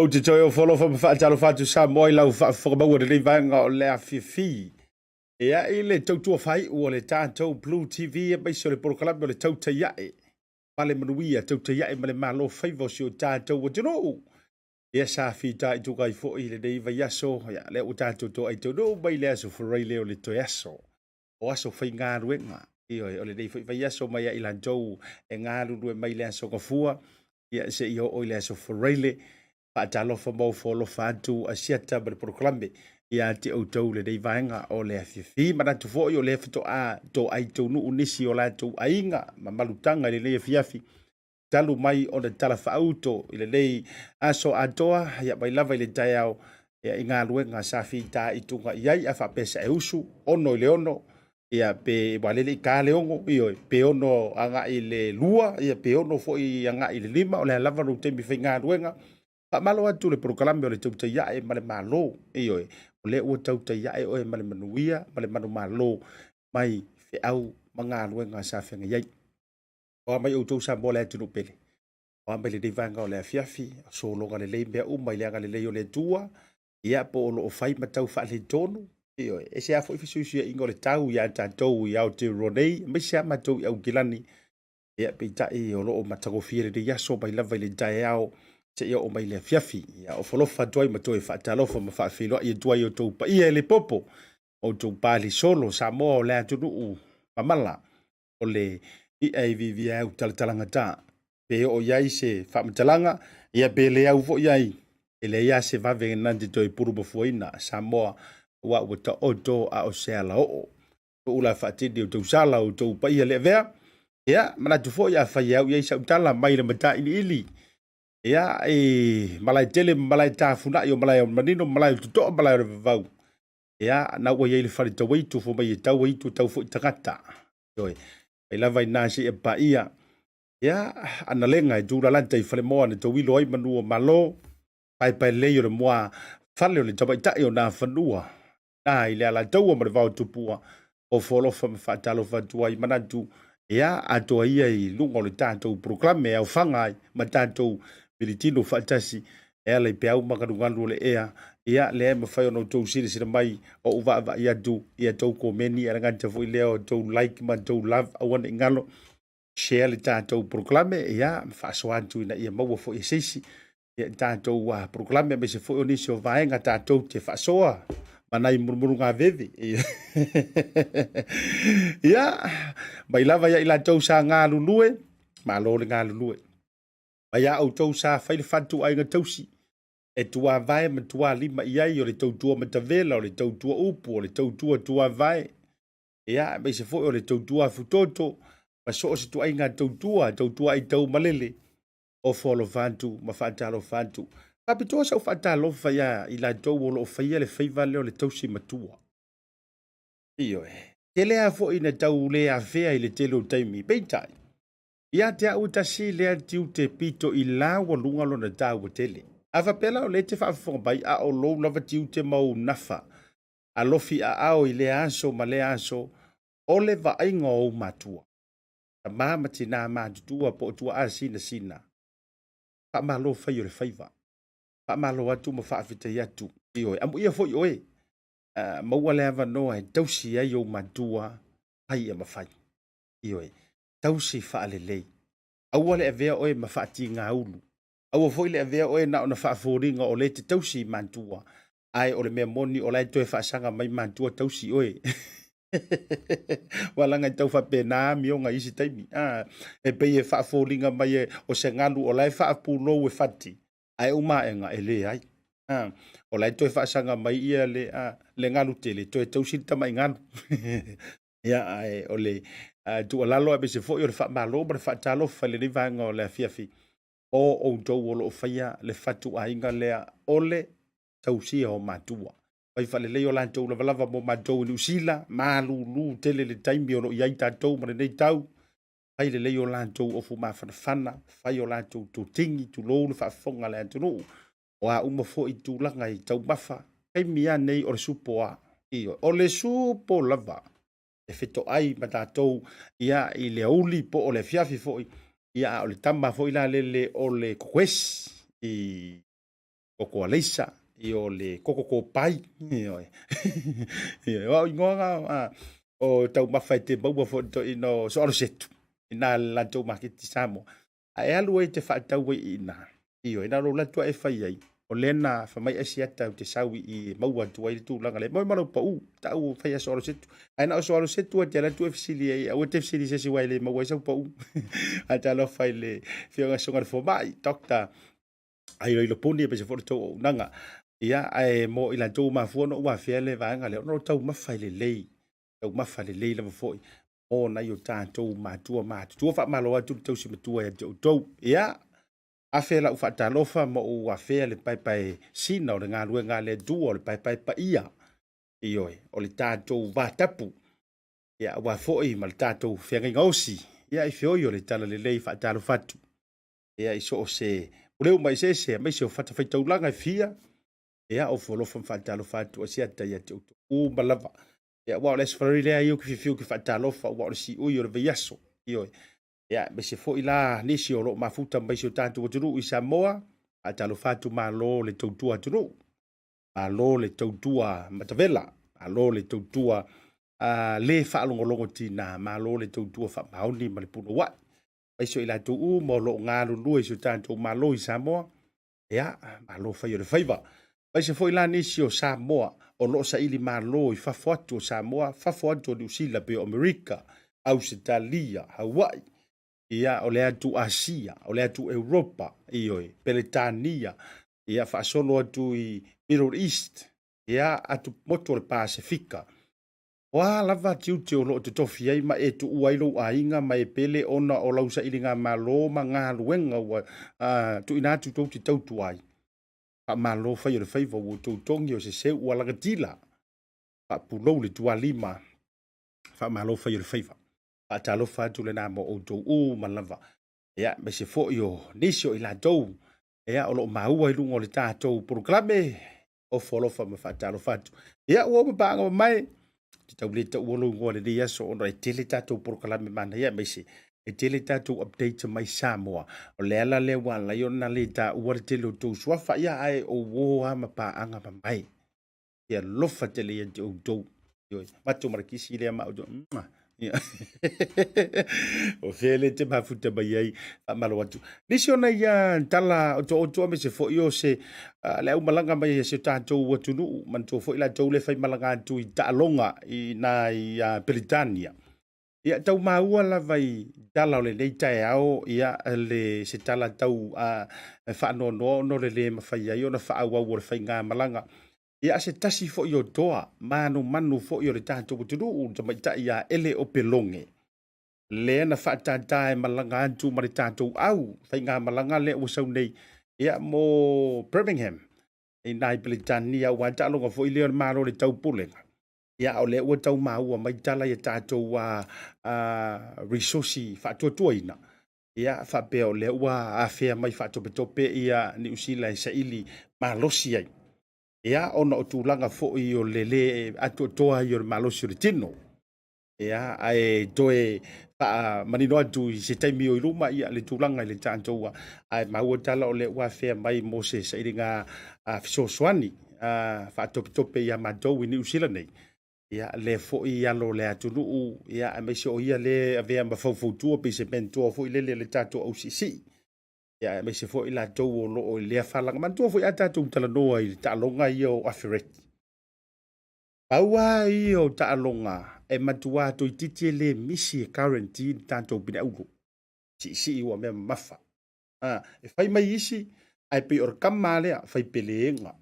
O te toi o wholo whamatalo whatu Samoa I lau whakamaua le vanga o lea whiwhi. Ea I le tautua whai ua le tātou BluTV e maiso le porokalame o le Tautai A'e. Male manuia Tautai A'e male malo whaivo si o tātou o tino. Ea sa whita I tuka I fo I le nei vai aso. Ea le o tātou to ai tono mai le aso wharai leo le toi aso. O aso whai ngā ruenga. Io o le nei vai aso mai a ilantou e ngā ruru e mai le aso ngafua. Ea se I o le aso wharai le. Paatalofa mau folofa atu Asiata Pio ia te outou le dei vaenga o le afiafi manatu fo'i o le fatoa to ai tonu unisi o latou ainga ma malutanga I le nei afiafi talu mai o le talafa auto I le nei aso atoa ia mai lava I le taiao ia I ngā luenga sa fita I tunga iai a whapesa e usu ono I le ono ia pe walele I ka leongo io pe ono anga I le lua ia pe ono fo'i anga I le lima o le lava no temi whai ngā luenga malo atu le prokalame o le Tautai A'e ma le malo io o le ua Tautai A'e o e ma le manuia ma le manu malo mai fe'au ma ngā luenga sa whenga iai o mai outou sa mo le atu no pele o mai le deivanga o le afiafi so longa le lei mea umai le anga le lei o le tua ia po o lo o fai matau wha le tonu io e se afo I fisuisia ingo le tau ia tātou ia o te ronei mai se amatou I au gilani ia peitai o lo o matagofia le yaso mai lava I le tae au te ia o mai le fiafi ia o folofa tuai ma toi whaatalofa ma whaafilo ia tuai o tau pa ia le popo o tau pali solo Samoa o le atunu mamala o le IAVV au talatalanga tā pe o iai se whaamatalanga ia pe le au fo iai e le ia se vave nante toi puru mafuaina Samoa ua ua ta oto a o sea la o ula whaatidi o tau sala o tau pa ia le vea ia manatu fo ia whai au iai sa utala mai le mata ili ia malai tele malai tafuna yo malai manino malai tuto malai vau ia na wa ye le fali tawai tu fo mai tawai tu tau fo takata oi ai lava ina si e pa ia ana lenga I dura lanta I fale moa ne to wilo ai manu malo pai le yo le moa fale le tabai ta yo na fanua na ile ala tau ma vau tu pua o folo fa fa talo fa tu ai manatu ia ato ia I lungo le tanto proclame au fanga ma tanto Militino fatasi ela I peau makanungalu le ea ia le ma fai ono tou siri sira mai o uva ia du ia tou komeni era nganta foi leo tou like ma tou love awan ingalo share le tātou proclame ia fa soantu ina ia maua foi sisi ia tātou wa proclame me se foi onisi o vaenga tātou te fa soa manai murmuru ngā veve ia mai lava ia ila tou sa ngā lulue ma lo le ngā lulue Mai au tau sa fai le fatu ai ngatausi. E tua vai ma tua lima iai o le tau tua matavela o le tau tua upu o le tau tua vai. Ia, mai se foi o le tau tua futoto. Ma so se tua inga tau tua I tau malele. O folo fantu, ma fatalo fantu. Kapitoa sa fatalo fa ia I la tau o lo faia le faiva leo le tau si matua. Iyo e. Te lea fo ina tau lea fea I le telo taimi. Peitai. Ia te au tasi lea tiu te pito I la wa lunga lo na tau tele. Afa pela o le te whaafonga bai a o lo lava tiu te mau nafa. A lofi a ao I le aso ma le aso o le va ainga o matua. Ta mama tina matutua po tua a sina. Pa malo fai o le faiva. Pa malo atu ma whaafita I atu. Ioe, amu ia foi oe. Maua le ava noa e tausi ai o matua hai a mawhai. Ioe. Tausi faalelei. Aua le avea oe ma faati ngā ulu. Aua foi le avea oe na ona faaforinga o le te tausi mantua. Ai o le mea moni o lai toe faasanga mai mantua tausi oe. Walanga I tau whapena mi o ngā isi taimi. E pei e faaforinga mai e o se ngalu o lai faapulo e fati. Ai umaenga e le ai. O lai toe faasanga mai ia le ngalu tele. Toe tausi tama I ngalu. Ia ai o le tu alalo e se foi o le fa malo ma le fa talo fa le vanga o le fiafi o tou o lo faia le fatu ainga le ole tausia o matua vai fa le o la tou la lava mo matou ni usila malu lu tele le taimi o lo ia tatou ma le tau ai le o la tou o fu ma fana fai o la tou tu tingi tu lo le fa fonga le tu no o a uma fo I tu langa I tau mafa ai mia nei o le supo a o le supo lava e feto ai ma tātou ia I le auli po o le fiafi foi ia o le tama foi la le o le kwes koko leisa io le koko pai io io ingonga o tau mawhai te maua fo to ino soaro setu ina la tau maketi Samoa ai alu e te whaatau i ina io ina lo latua e whai ai o lena whamai Asiata te sawi i maua tua i tu langa le moi maro pa u tau whai a soaro setu ai na o soaro setu a te ala tu e fisili ai au te fisili sesi wai le maua isau pa u a te alo whai le whionga songa le fomai dokta ai lo puni pe se fo to nanga ia ai mo ila to ma fo no wa fele va nga le no tau ma fa le lei tau ma fa le lei le fo o na yo ta to ma tu fa ma lo tu to si tu e to ia a fe la fa ta lo fa mo wa fe le pai pai si no nga lu nga le du o le pai pai pa ia io o le ta to va tapu ia wa fo i mal ta to fe nga osi ia i fio yo le tala le lei fa ta lo fatu ia i so se Leu mai se mai se fata fai tau langa fia ia o folo fam fata lo fatu sia ta ia te u balava ia wa les fari le io ki fiu ki fata lo fa wa si u yo ve yaso io ia me se fo ila ni si o lo mafuta mai se tanto tu i Samoa ata lo fatu ma lo le tau tua tu a lo le tau tua matavela a lo le tau tua le fa longo tina ma lo le tau tua fa mauni ma le puno wa ai so ila tu mo lo ngalu lu so tanto malo i Samoa ya malo fa yo le faiva ai se foi la ni si o Samoa o lo sa ili malo i fa foto Samoa fa foto du sila pe America Australia Hawaii ia o le atu Asia o le atu Europa io Britania ia fa solo atu i Middle East ia atu moto le Pasefika wa lava tiu tiu lo te tofi ai ma e tu uailo ainga ma e pele ona o lausa ilinga malo ma ngā luenga wa tu ina tu tau te tau tuai. Pa malo fai o le fai wa tu tongi o se se ua lagatila. Pa pulou le tua lima. Fa malo fai o le fai wa. Pa talo fa tu le namo o tau u ma lava. Ea me se fo yo nisio ila tau. Ea o lo maua ilungo le tātou proklame o folofa ma fa talo fatu. Ea ua ma paanga mai. Tau le tau wolo ngore dia so ono e tele tatou proklame mana ia mai se e tele tatou update mai Samoa o le ala le wala yo na le ta ua le tele o tau swafa ia ai o wo ama pa anga pa mai ia lofa tele ia te o tau matu marakisi le ama o tau o fele te mafuta mai ai malo watu nisi ona ia tala o to me se fo yo se le au malanga mai se tatou watu nu man to fo ila tau le fai malanga tu i talonga i na i Britania ia tau maua la vai tala le nei tai ao ia le se tala tau fa no le mafai ai ona fa au au le fai nga malanga ia se tasi fo yo toa manu fo yo le tatou watu nu ta mai ta ia ele o pelonge le na whaatata e malanga antu mari tātou au, whai ngā malanga le o sau nei, ia mo Birmingham, i nai Britania, wanta alonga fo i leo maro le tau pulenga. Ia o le ua tau maua, mai tala ia tātou resource whaatua ina. Ia whapea o le ua a whea mai whaatopetope ia ni usila e saili malosi ai. Ia ona o tūlanga fo i o le atua toa i o malosi o le tino. Ia ai toe manino atu i se taimi o iluma ia le tūlanga i le tātou ai maua tala o le ua whea mai mo se sairinga fisosoani whaatopitope ia mātou i New Zealand nei. Ia le fo i alo le atunuu ia a meise o ia le avea mawhauwhautua pe se mentua fo i le tātou au sisi. Ia meise fo i la tau o lo o lea whalanga mantua fo i a tātou talanoa i tālonga i o awhireti. Paua i o tālonga e matua to i titi le misi e quarantine tātou bina ugo. Si i ua mea mafa. E whai mai isi, ai pe or kamalea, whai peleenga.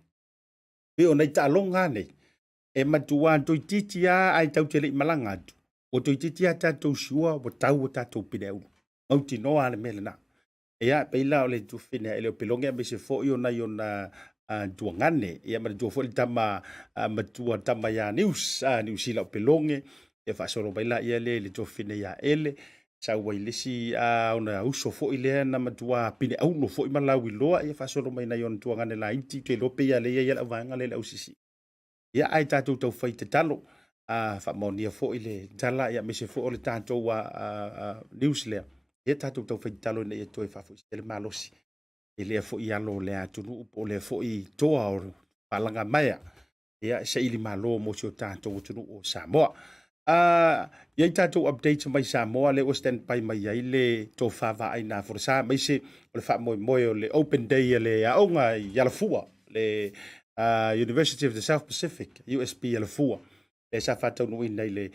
Pe o nei tālonga nei. E matua to i titi a ai tau te le malanga atu. O to i titi a tātou siua, o tau o tātou bina ugo. Mauti noa le mele na. E a pe ila o le tufine, e leo pelonga me se fo i o na tuangane ia ma tu fo tama matua tama ya news New Zealand pelonge e fa solo baila ia le tofine ya ele sa wailesi ona uso fo ile na matua pine au no fo malawi loa ia fa solo mai na yon tuangane la iti te lope ya le ia vanga le usisi ia ai tatu tau fai te talo fa monia fo ile tala ia me se fo le tanto wa New Zealand ia tatu tau fai talo ne to fa fo le malosi le fo i alo le atunu po le fo i toa o palanga maya ia se ili malo mo sio tatou tunu o Samoa ia tatou update mai Samoa le stand by mai ia le to fava ai na Folasa mai se o le fa moi o le open day le aonga ia la fua le University of the South Pacific USP la fua le sa fa tonu ina le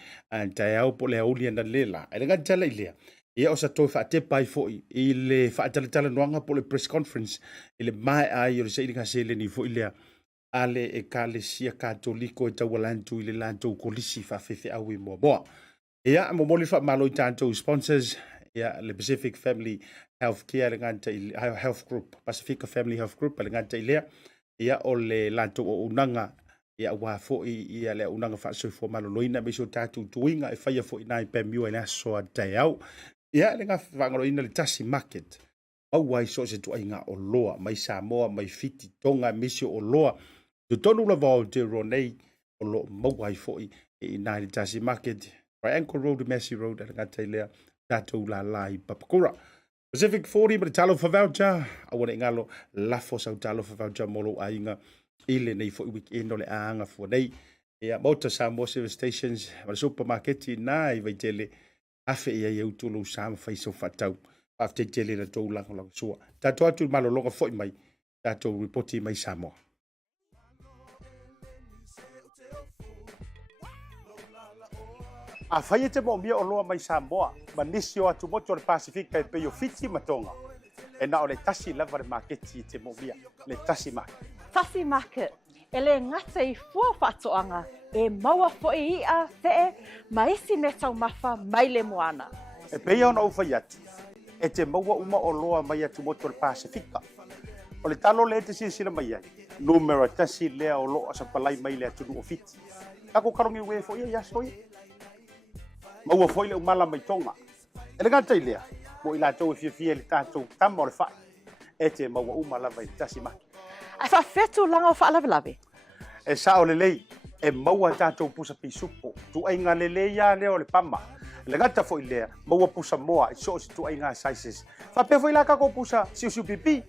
taiao po le auli na lela ele ga tala ile ia o sa to fa te pai fo i le fa tala noanga po le press conference ile mai ai o se ile se le ni fo ile ale e kalesia katoliko e taualantu i le lantou kolisi faafefe au i moamoa ia momoli faamalo i tatou sponsors ia le Pacific Family Health Care le gata Health Group Pasefika Family Health Group le gata i lea ia o le lantou o unaga ia ua foʻi ia le unaga faasoifua maloloina ma iso tatou tuiga e faia foʻi na i pemiua i le aso a taeau ia le gafa faagaloina le Tasi Market aua i so se tuaiga o loa mai Samoa mai fiti tonga misi o loa tonu la volunteer nei o lo mau ai foʻi i na le Tasi Market Triangle Road Massey Road le gata i lea tatou la i Papakura Pacific 40 ma le talo fa voucher aua ngalo lafo sau talo fa voucher molo ainga ile nei foʻi weekend o le aaga fua nei ia Maota Samoa service stations ma le supermarket na i vaitele afe ia i autulu sa ma fai so fatau faafetetele na tou lagolago sua tatou atu malologa foʻi mai tatou reporti mai Samoa a faia te moʻomia o loa mai Samoa ma nisi o atu moto o le Pasefika e pei o fiti matonga e na o le tasi lava le maketi i te moʻomia le Tasi Market. Tasi Market e le ngata i fua whaatoanga e maua foʻi ia fee ma isi me taumafa mai le moana. E pei ona ufai atu e te maua uma o loa mai atu moto o le Pasefika. O le talo le te sila mai ai numero tasi lea o loa sa palai mai le atunu o fiti. Kako karongi ue foʻi ia soi maua foi le umala mai tonga e le gata i lea mo i latou e fiafia le tatou tama o le faʻi e te maua uma lava i le Tasi Market Ai faafetulaga o faalavelave e sa o lelei e maua tatou pusa pisupo tuaiga lelei ia lea o le pama le gata foʻi lea maua pusa moa i so o se tuaiga sizes faapea foi la kako pusa siusiu pipi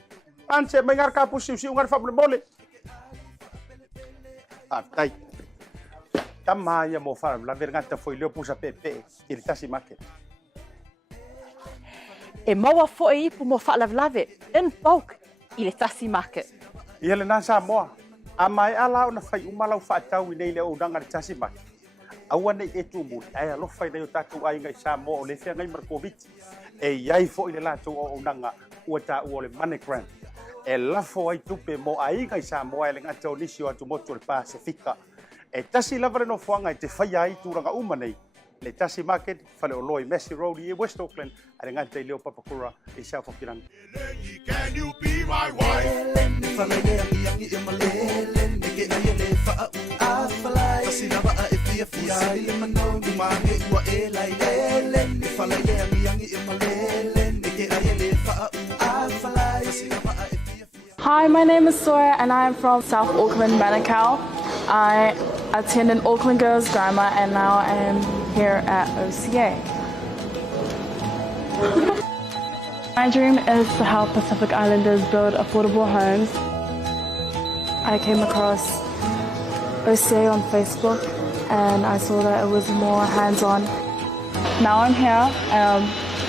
panse mai gara ka pusa siusiu gara faamolemole aftai tama ia mo fa la vergata foi leo pusa pepe i le Tasi Market e maua foʻi ipu mo faalavelave in bulk i le Tasi Market ia le na Samoa a mai ala ona fai uma lau faatau i nei le ounaga le Tasi Market aua nei e tumuli ae alofa i nei o tatou aiga i Samoa o le feagai ma le koviti e iai foʻi le latou o ounaga ua taʻua o le monogram e lafo ai tupe mo aiga i Samoa e le gata o nisi o atu moto o le Pasefika e tasi lava le nofoaga i te faia ai tulaga uma nei le Tasi Market fale o loa i Massey Road i West Auckland a le gata i leo Papakura i South Auckland. Can you be my wife? Hi, my name is Soya and I am from South Auckland, Manukau. I attended Auckland Girls Grammar and now I am here at OCA. My dream is to help Pacific Islanders build affordable homes. I came across OCA on Facebook and I saw that it was more hands-on. Now I'm here,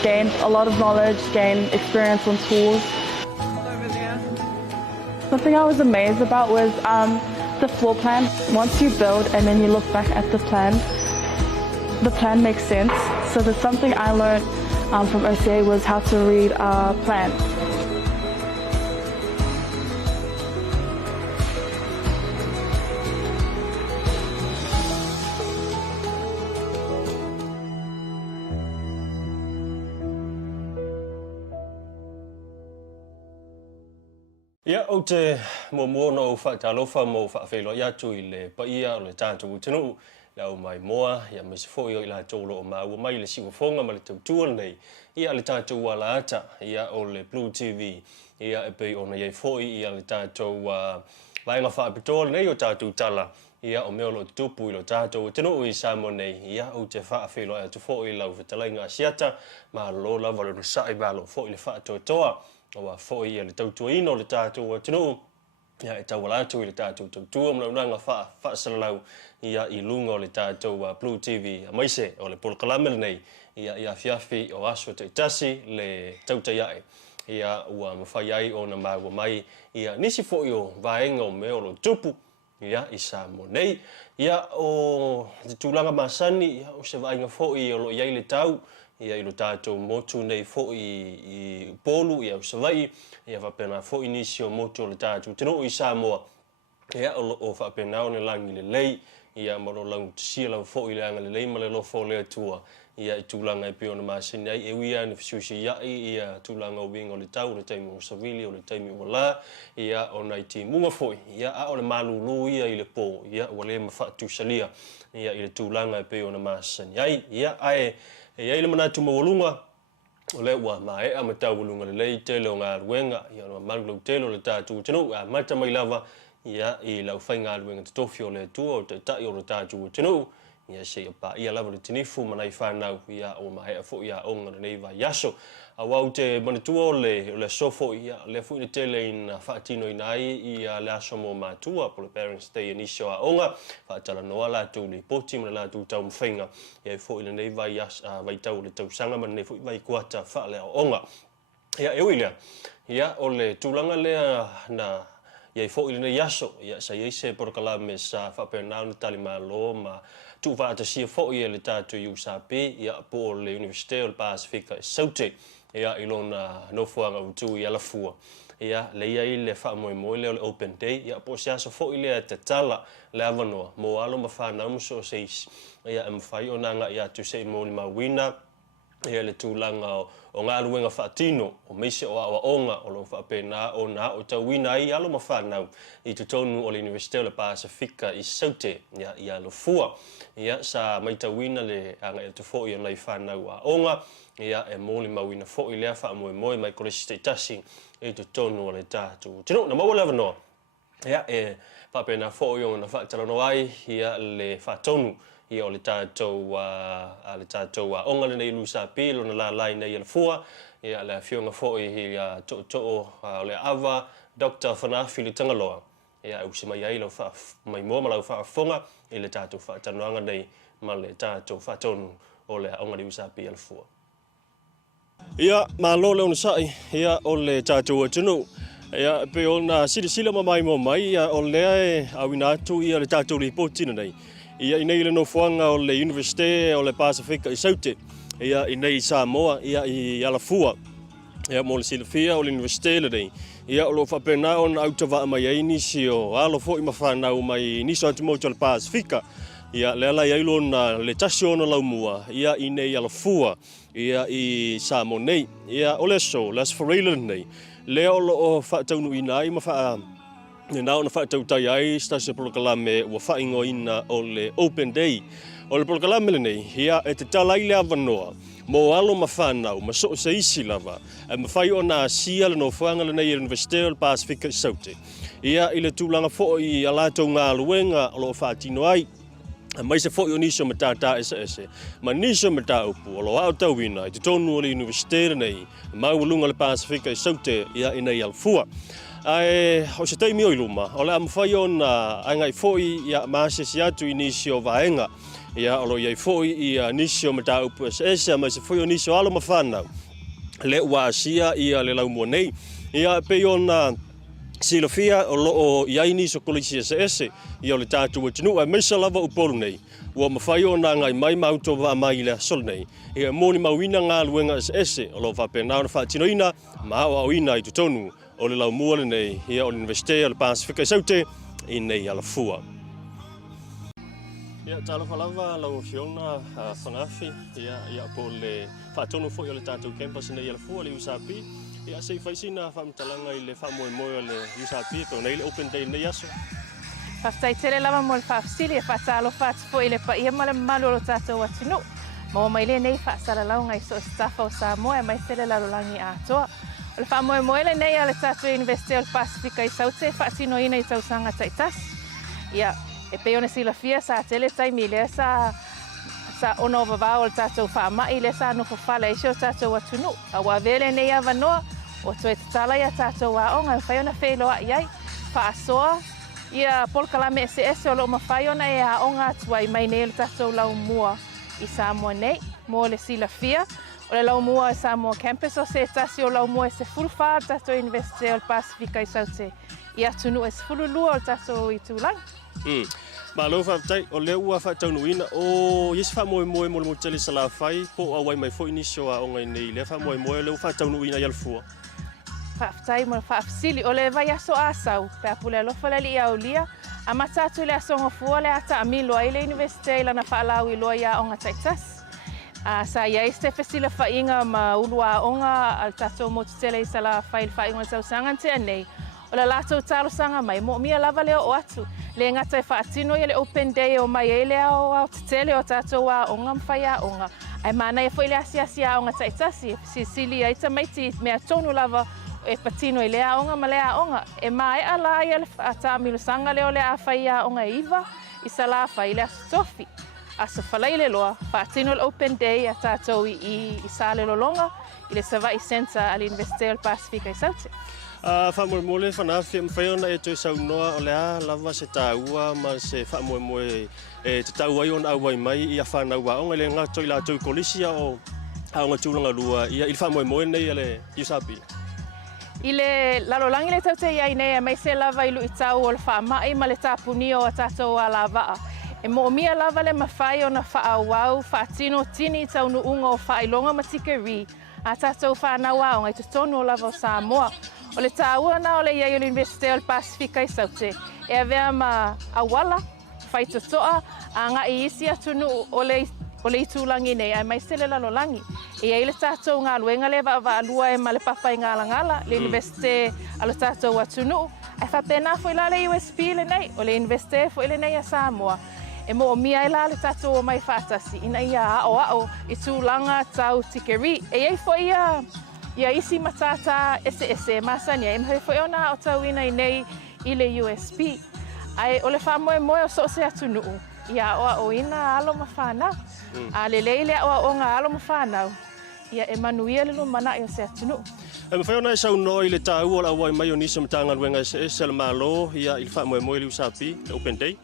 gained a lot of knowledge, gained experience on schools. Something I was amazed about was the floor plan. Once you build and then you look back at the plan makes sense. So that's something I learned from OCA was how to read a plan. Ia o te momo no faatalofa mo faafelo ia tu i le paia o le tatou tunu le au mai moa ia me se foi o i la tolo o maua mai le siuafoga ma le tautua nei ia le tatou alaata ia o le BluTV ia e pei ona iai foi ia le tatou vaega faapitoa lenei o tatou tala ia o mea o loo tupu i lo tatou tunu i Samoa nei ia o te faafelo atu foi lau fetalaiga asiata ma lo lava le saʻi valo foi le faatoatoa wa foi le tautuino le tātou tino ia e tawala tu le tātou tautua mlaunanga fa salalau ia I lunga o le tātou BluTV maise o le polkalamel nei ia fiafi o aso te tasi le Tautai A'e ia ua mawhai ai o na maua mai ia nisi foi o vaenga o me o lo tupu ia I Samoa nei ia o te tūlanga masani ia o se vaenga foi o lo iai le tau ia I lo tātou motu nei foi I polu ia o se vai ia whapena foi nisi o motu o le tātou tino I Samoa ia o whapena o ne langi le lei ia maro lau sia lau foi le anga le lei ma le lofo le atua ia I tūlanga I pio na masini ai e wia ni fisusi ia tūlanga o winga o le tau, o le taimi o savili, o le taimi o la, ia o nai ti munga foi, ia a o le malulu ia I le po, ia o le mawhatu salia, ia I le tūlanga I pio na masini ai, ia ai le manatu mawalunga, o le ua mae a matau walunga le lei tele o ngā ruenga, ia o malulau tele o le tātu tino, a mata mai lava, ia I lau whai ngā ruenga te tofi o le tua, o te tai o le tātu tino, ia se pa ia lava le tinifu manai whanau ia o mahea fo ia onga nei va yaso a wau te manatua o le sofo ia le fu ni tele in fatino inai ia le aso mo matua po le parents day inisio a onga fatala noa la tu li poti ma la tu tau mwhinga ia fo ile nei va yas vai tau le tau sanga ma nei fo vai kuata fa le onga ia e wilia ia o le tulanga lea na ia fo ile nei yaso ia sa ia se por kala me sa fa pernau tali malo ma tu va te sia fo ia le tatu USP ia po le University o Pasefika saute ia ilona no fuanga tu ia la fua ia le ia le fa mo le open day ia po sia so fo ile te tala le avano mo alo ma fa na mo so seis ia am fai onanga ia tu sei mo ma wina ia le tūlanga o ngā luenga whaatino o meise o awa onga o lo whaapena o na o tau wina ai alo ma whanau I te tonu o le University o Pasefika I saute ia alo fua ia sa mai tau wina le anga e te fo ia nei whanau a onga ia e mōli mawina fo I lea wha moe mai kolesi te tasi I te tonu o le tātu. Tino, na maua lewa noa ia e whaapena fo I o na whaatalano ai ia le whaatonu ia o le tātou onga le nei lusa pilo na la lai nei le fua ia le fionga foi ia to o le ava Dr. Fanafi le tangaloa ia usi mai ai lo fa mai mo ma lo fa fonga I le tātou fa tanoanga nei ma le tātou fa tonu o le onga le lusa pilo le fua ia ma lo le ona sai ia o le tātou tunu ia pe ona sila mai mo mai ia o le awina atu ia le tātou le potina nei ia inei le no fuanga o le University o le Pasefika I saute ia inei Samoa ia I alafua ia mo le silafia o le University le nei ia o lo whapena on autava mai ai nisi o alo fo I mawhanau mai nisi atu mo le Pasefika ia le ala ia ilona le tasi ona laumua ia inei alafua ia I Samoa nei ia o le so las foreigner nei le o lo whataunu inai mawha Ni nao na Tautai A'e stasi polokalame ua whaingo ina o le open day. O le polokalame le nei, hia e te talai le avanoa. Mo alo ma whanau, ma so se isi lava. E ma whai o na sia le no whanga le nei University o Pasefika I saute. Ia I le tūlanga fo I alatou ngā luenga o lo whaatino ai. Mai se fo I o niso matata ese. Ma niso mata upu o lo au tauina I te tonu o le University le nei. Maualunga le Pasefika I saute ia I nei alfua. Ai o se taimi o iluma o le amwhai o na angai foi ia maasesi atu I nisi o vaenga ia olo iai foi ia nisi o mata upu ese mai se foi o nisi o alo mawhanau le ua asia ia le laumua nei ia pe o na silofia o loo iai nisi o kolisi ese ia o le tātua tinu a mesa lava upolu nei ua mawhai o na ngai mai mauto wa mai le sol nei ia moni mawina ngā luenga ese o lo whapenao na whaatinoina maa o ina I tutonu o le laumua le nei ia o le University o le Pasefika I saute I nei alafua. Ia talofa lava lau fiona whangafi ia po le whaatonu fo I o le tātou campus nei alafua le USP ia sei whaisina whamtalanga I le whamoe o le USP pe o nei le open day nei aso. Whaftai tere lava mo le whafsili e whaatalofa atu fo I le pa ia ma le malu o le tātou atinu. Mo mai le nei whaasara lau ngai so stafa o Samoa e mai tere larolangi atoa. O le whamoe le nei a le tātou University o Pasefika I saute whaatino ina I tausanga taitas. Ia, e peone silafia sa tele taimi le sa ono vavao o le tātou whaamai le sa nofo whala isio tātou atunu. A wavele nei a vanoa o toi te tala ia tātou a onga, whai ona wheloa iai, whaasoa, ia polkalame ese o lo mawhai ona e a onga tuai mai nei le tātou lau mua i Samoa nei, mo le sila fia, o le lau mua i Samoa campus o se tasi o lau mua e se fulwha tātou University o le Pasefika i saute, ia tunu e se fululua o tātou i tūlang. Ma lo fa tai o le ua fa tau nuina o yes fa mo mo mo mo tele sala fai po a wai mai fo inisio a onga nei le fa mo le fa tau nuina ia le fu. Fa tai mo fa sili o le vai aso asau pe pule lo fa le ia olia a matatu le aso fu le ata amilo ai le university la na fa la wi lo ia onga taitas. A sa ia este fesila fa inga ma ulua onga al tato mo tele sala fai fa inga sa sangante nei. O le lato talo sanga mai mo mia lava le o atu. Le ngata whaatino i le open day o mai ele au te tele o tātou a onga mwhai onga. Ai mana e fwile asia onga taitasi, si sili a ita maiti mea tonu lava e patino i lea onga ma lea onga. E mai ala i le atamilu sanga leo lea whai a onga iwa, i sala whai le aso tofi. Aso whalai le loa, whaatino le open day a tātou i sale lolonga, i le Savai Center al University o Pasefika i saute. Fa mo mo le fana fi mfeona e to sau noa o lea lava se taua ma se fa mo e te tau ai on au ai mai ia fa na wa o le ngato i la to kolisia o a nga tulanga lua ia il fa mo nei le USP. Ile lalolangi le Tautai A'e nei mai se lava i lu i tau o le wha mai ma le tapuni o a tātou a lava. E mo mia lava le mawhai o na wha awau, wha tino tini i tau nu unga o wha ilonga matikeri a tātou wha na wao ngai te tonu o lava o Samoa. O le tāua na o le iai o le University o le Pasefika i saute. E avea ma awala, whai totoa, a nga i isi atunu o le itūlangi nei, ai mai se le lalolangi. E ai le tātou ngā luenga le wa alua e ma le papa i ngala, le University a le tātou atunu. Ai whapena fo ila le USP le nei, o le University fo ile nei a Samoa. E mo o mia ila le tātou o mai whātasi, ina ia ao i tūlanga tau tikeri. E ai fo ia isi matata ese masania e mhe foi ona o tauina i nei i le USP. Ai o le whamoe o so se atunu. Ia o ina alo mawhana. A le leile o nga alo mawhana. Ia Emanuia le lumana i o se atunu. E mawhai ona e sau no i le tau o la wai mai o nisa matanga luenga se le malo ia il whamoe le usapi, le open day.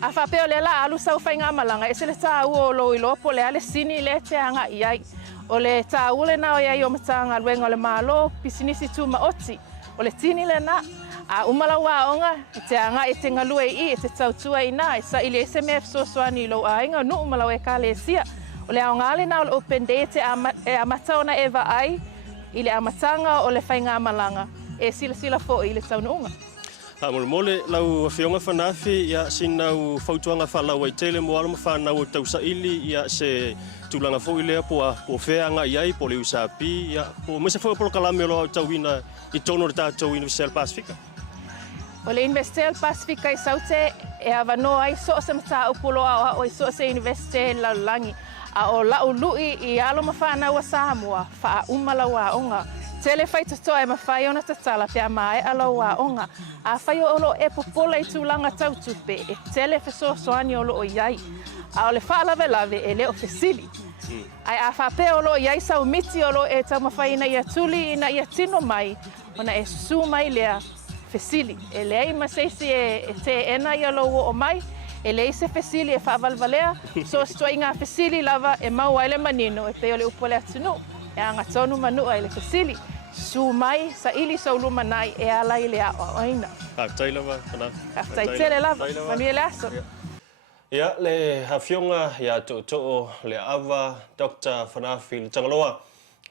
A whapeo le la alu sau whainga malanga e se le tau o lo i lopo le ale sini le te anga iai. O le tāule na o iai o matanga luenga o le malo, pisinisi tu maoti. O le tini le na, a umalawa onga, te anga e te ngalue i, e te tautua i na, e sa ili e se mea fsosoani i lo a inga, nu umalawa e ka le sia. O le aongale na o le open day te amata ona e Vaai, i le amatanga o le whainga malanga, e sila fo i le taunuunga. Mole lau whionga whanafi ia sinau whautuanga whalau ai tele mo alama whanau o tausaili ia se tūlanga fo i lea po wheanga iai po le usapi ia po mese whau polo kalame o lo au tauina i tono le tātou University o Pasefika. O le University o Pasefika i saute e awano ai so se mata upolo o i so se University laulangi a o lau lui i alama whanau a Samoa wha umalawa onga. Tele whai toto e mawhai ona tatala pia mai alau a onga. A whai o olo e popola i tūlanga tautupe e tele whesoasoani olo o iai. A o le whaalawe e leo whesili. Ai a whape olo iai sau miti olo e tau mawhai ina ia tuli ina ia tino mai. Ona e su mai lea whesili. E lei maseisi e te ena i alo o mai. E lei se whesili e whaavalvalea. So stua i ngā whesili lava e mau aile manino e peo le upole atunu. E anga tonu manua i le whesili. Su mai sa ili sa uluma nai e ala i le a oina. Tautai lava, pana. Tautai tele lava, manu e le aso. Ia, le hawhionga, ia to'o le awa, Dr. Whanafi le tangaloa.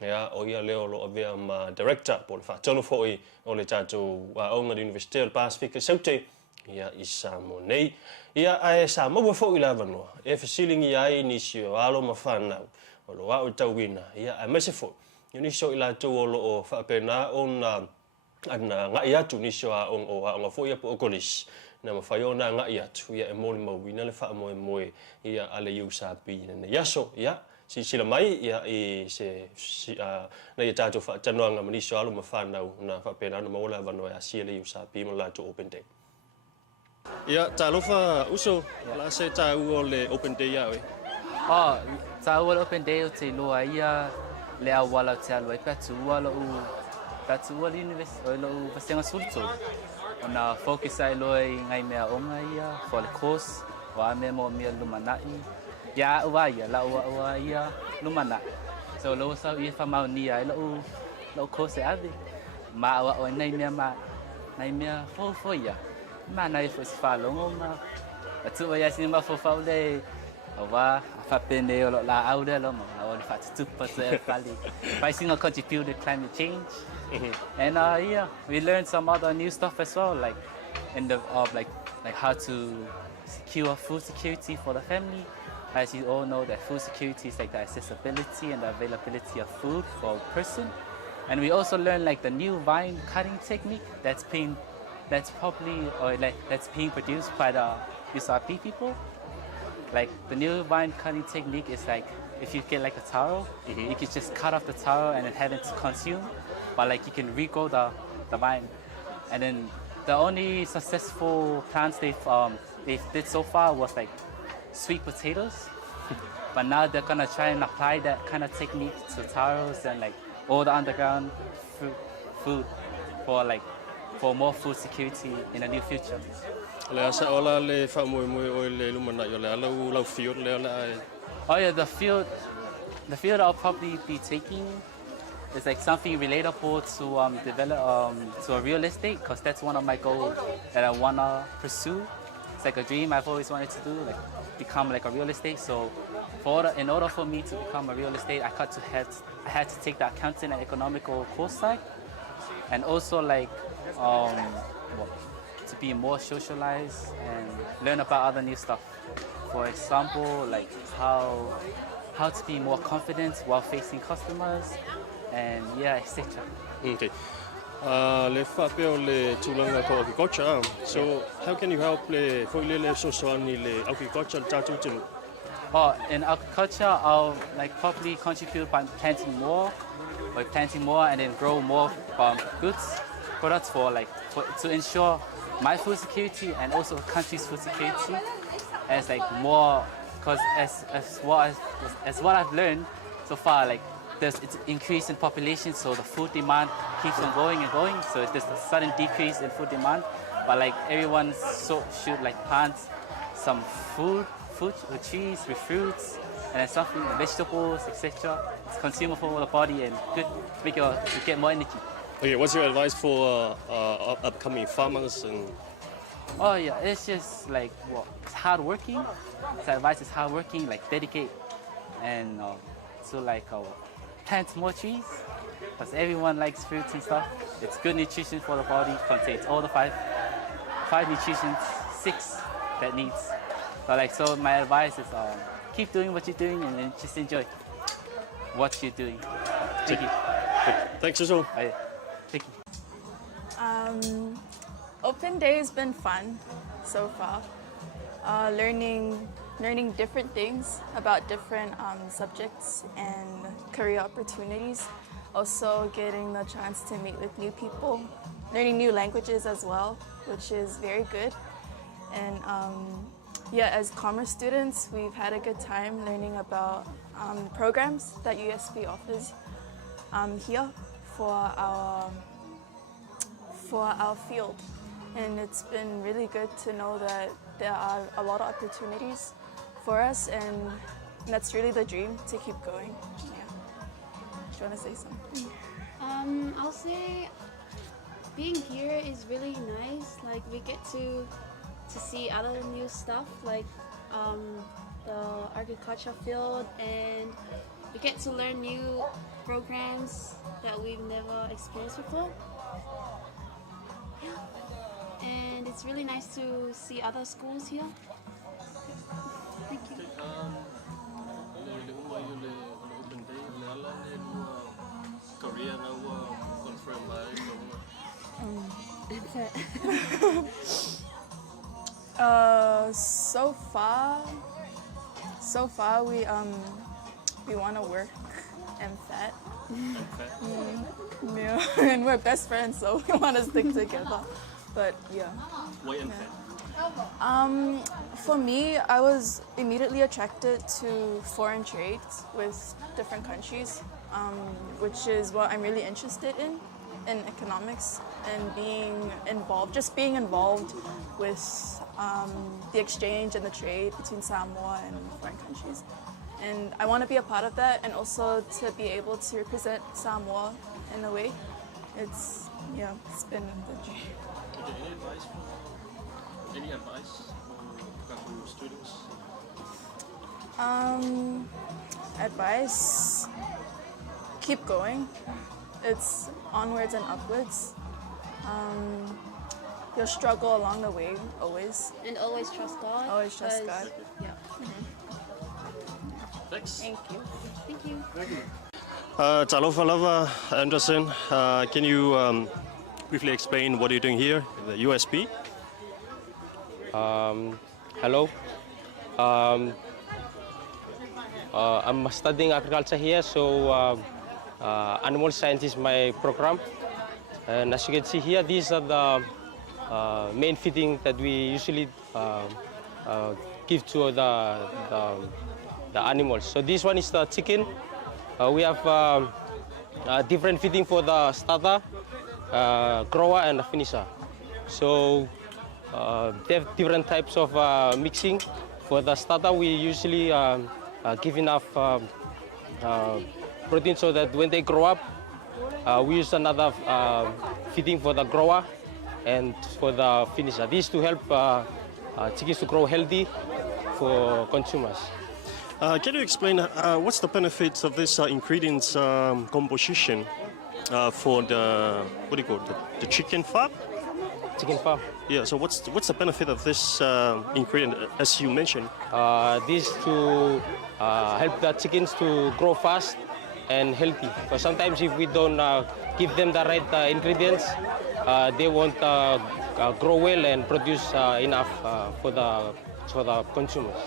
Ia, o ia leo lo avea ma director po le whaatonu fo'i o le tātou aonga le University o Pasefika saute. Ia, i Samoa nei. Ia, ae Samoa fo'i lava noa. E whasilingi ai nisi o alo ma whanau. O lo au tauina. Ia, a mese fo'i. Niso i lātou o loo whaapena o na ngai atu niso a o foia po o kolis. Na mawhai o na ngai atu ia e mōli mauina le wha moe ia ale USP na yaso ia si sila mai ia i se na ia tātou whaatanoanga ma niso alu ma whanau na whaapena na maola wanoa a sia le USP ma lātou open day. Ia, tā lofa uso la se tā ua le open day ia oe? Tā ua le open day o te loa ia le awala te alua i patu ua lo tatu wali university o lo vasenga sulto. Ona focus ai loi ngai mea onga ia for the course o ame mo mea lumanai. Ya ua ia la ua ia lumana. So lo sa ia fa mau ni ai lo course ave. Ma o nei mea fo ia. Ma nai fo fa longo ma. Atu ia sinema fo fa le Awa, whapene o la au rea lo, o le whatutupa te whali. By single contributed to climate change. And yeah, we learned some other new stuff as well, like in the like how to secure food security for the family. As you all know, that food security is like the accessibility and the availability of food for a person. And we also learned like the new vine cutting technique that's being produced by the USP people. Like the new vine cutting technique is like if you get like a taro, you can just cut off the taro and then have it to consume, but like you can regrow the vine. And then the only successful plants they did so far was like sweet potatoes, but now they're gonna try and apply that kind of technique to taros and like all the underground food for more food security in the near future. Le asa ola le whamoe o le lumana i o le lau field le ola ai. Oh yeah, the field I'll probably be taking is like something relatable to develop to a real estate, because that's one of my goals that I wanna pursue. It's like a dream I've always wanted to do, like become like a real estate. So in order for me to become a real estate, I had to take the accounting and economical course side, and also like to be more socialized and learn about other new stuff. For example, like how to be more confident while facing customers, and yeah, etc. Okay. Le whapeo le tūlanga ko agriculture. So how can you help le sosoani le agriculture tātou tunu? Oh, in agriculture, I'll like probably contribute by planting more and then grow more products to ensure my food security and also the country's food security. As like more, because as what I've learned so far, like there's it's increase in population, so the food demand keeps on going and going. So there's a sudden decrease in food demand, but like everyone should like plant some food with trees, with fruits, and then something vegetables, etc. It's consumable for the body and good to get more energy. Okay, what's your advice for upcoming farmers? And oh yeah, it's just like it's hardworking. The advice is hardworking, like dedicate, and to like plant more trees, because everyone likes fruits and stuff. It's good nutrition for the body. Contains all the five nutrition, 6 that needs. So my advice is keep doing what you're doing and then just enjoy what you're doing. Thank you. Thanks, Susan. Thank you. Open day has been fun so far. Learning different things about different subjects and career opportunities. Also getting the chance to meet with new people. Learning new languages as well, which is very good. And yeah, as commerce students, we've had a good time learning about programs that USP offers here for our field. And it's been really good to know that there are a lot of opportunities for us, and that's really the dream, to keep going. Yeah. Do you want to say something? I'll say being here is really nice. Like we get to see other new stuff, like the agriculture field, and we get to learn new programs that we've never experienced before. And it's really nice to see other schools here. Thank you. So far we want to work and fat. Yeah, and we're best friends, so we want to stick together. But yeah. Why and fat? For me, I was immediately attracted to foreign trade with different countries, which is what I'm really interested in. in economics and being involved with the exchange and the trade between Samoa and foreign countries. And I want to be a part of that, and also to be able to represent Samoa in a way. It's been the dream. Any advice for students? Advice, keep going. It's onwards and upwards. You'll struggle along the way, always. And always trust God. Always trust God. Yeah. Thanks. Thank you. Thank you. Talofa Lava Anderson, can you briefly explain what you're doing here at the USP? Hello. I'm studying agriculture here, so animal science is my program. And as you can see here, these are the main feeding that we usually give to the animals. So this one is the chicken. We have different feeding for the starter, grower, and the finisher. So they have different types of mixing. For the starter, we usually give enough protein so that when they grow up, we use another feeding for the grower and for the finisher. These to help chickens to grow healthy for consumers. Can you explain what's the benefits of this ingredients composition for the the chicken farm? Chicken farm. Yeah. So what's the benefit of this ingredient, as you mentioned? This to help the chickens to grow fast and healthy. Because sometimes if we don't give them the right ingredients, they won't grow well and produce enough for the consumers.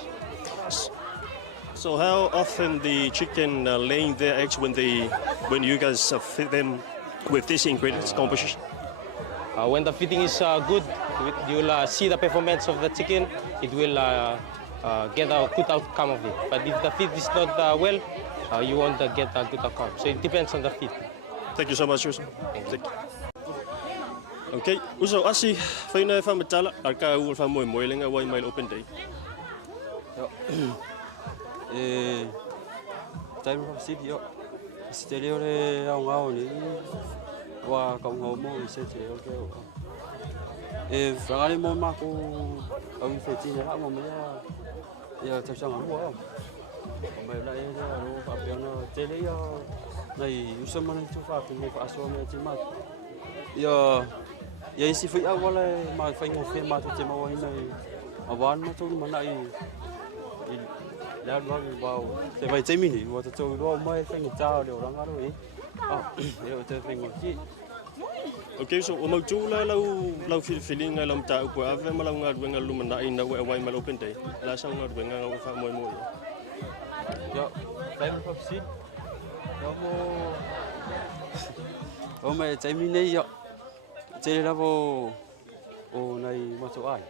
So how often the chicken laying their eggs when you guys feed them with this ingredients composition? When the feeding is good, you'll see the performance of the chicken. It will get a good outcome of it. But if the feed is not well, you won't get a good outcome. So it depends on the feed. Thank you so much, Uso. Thank you. Okay, Uso, asi faina fa matala arka ul fa moy lenga wai mail open day. Time from city yo. Stereo le au ngao ni wa kong ho mo se che okay. Frangale mo ma ko au feti ne la mo me ya ta sang mo. Mai la ya ro pa piano tele yo nei usa man tu fa tu mo fa so me ti ma. Ya isi fi awala ma fa ngo fe ma tu te ma wa nei awan ma tu ma nai Lad log bao se vai chemi ni wa to do mai feng chao điều rang aro i điều te feng chi Okay, so o mau tu lau feeling lam ta ko ave ma lau ngar wenga lumana ina wai mal open day la sang ngar wenga ngau fa moi moi yo fem pop si yo mo o mai chemi nei yo che la bo o nai ma so ai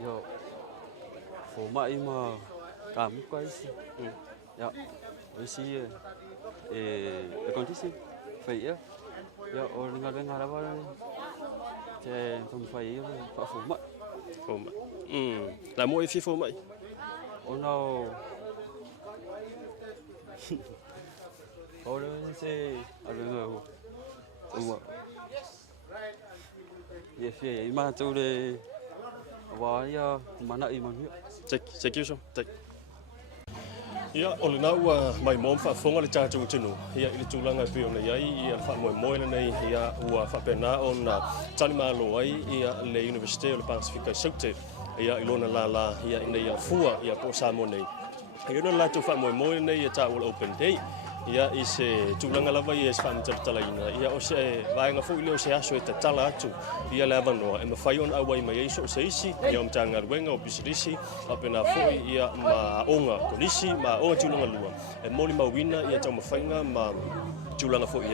yo fo mai ma cảm quay gì, dạ, với gì, còn tí gì, phải á, dạ, ở bên ngài là bao, thì không phải phải phụ mật, là mỗi phi phụ mật, ở nào, ở đây sẽ ở bên nào, vậy phải mà tôi đây, và ya mà nãy mà biết, check you so, check. Ia ole na ua mai mom fa fonga le tātou tunu ia i le tūlanga pio nei ai ia fa moe nei ia ua fa pena ona tani malo ai ia le University o le Pasefika saute ia i lona la ia i nei fua ia po Samoa nei ia no la tu fa moe nei ia ta open day ia i se tūlanga lava ia se fa mtatalaina ia o se vaenga fu ile o se aso e tatala atu ia le avanoa e mawhai ona awai mai ei so se isi ia o mtanga ruenga o bisirisi a pena foi ia ma onga konisi ma onga tūlanga lua e moli mawina ia tau mawhainga ma tūlanga foi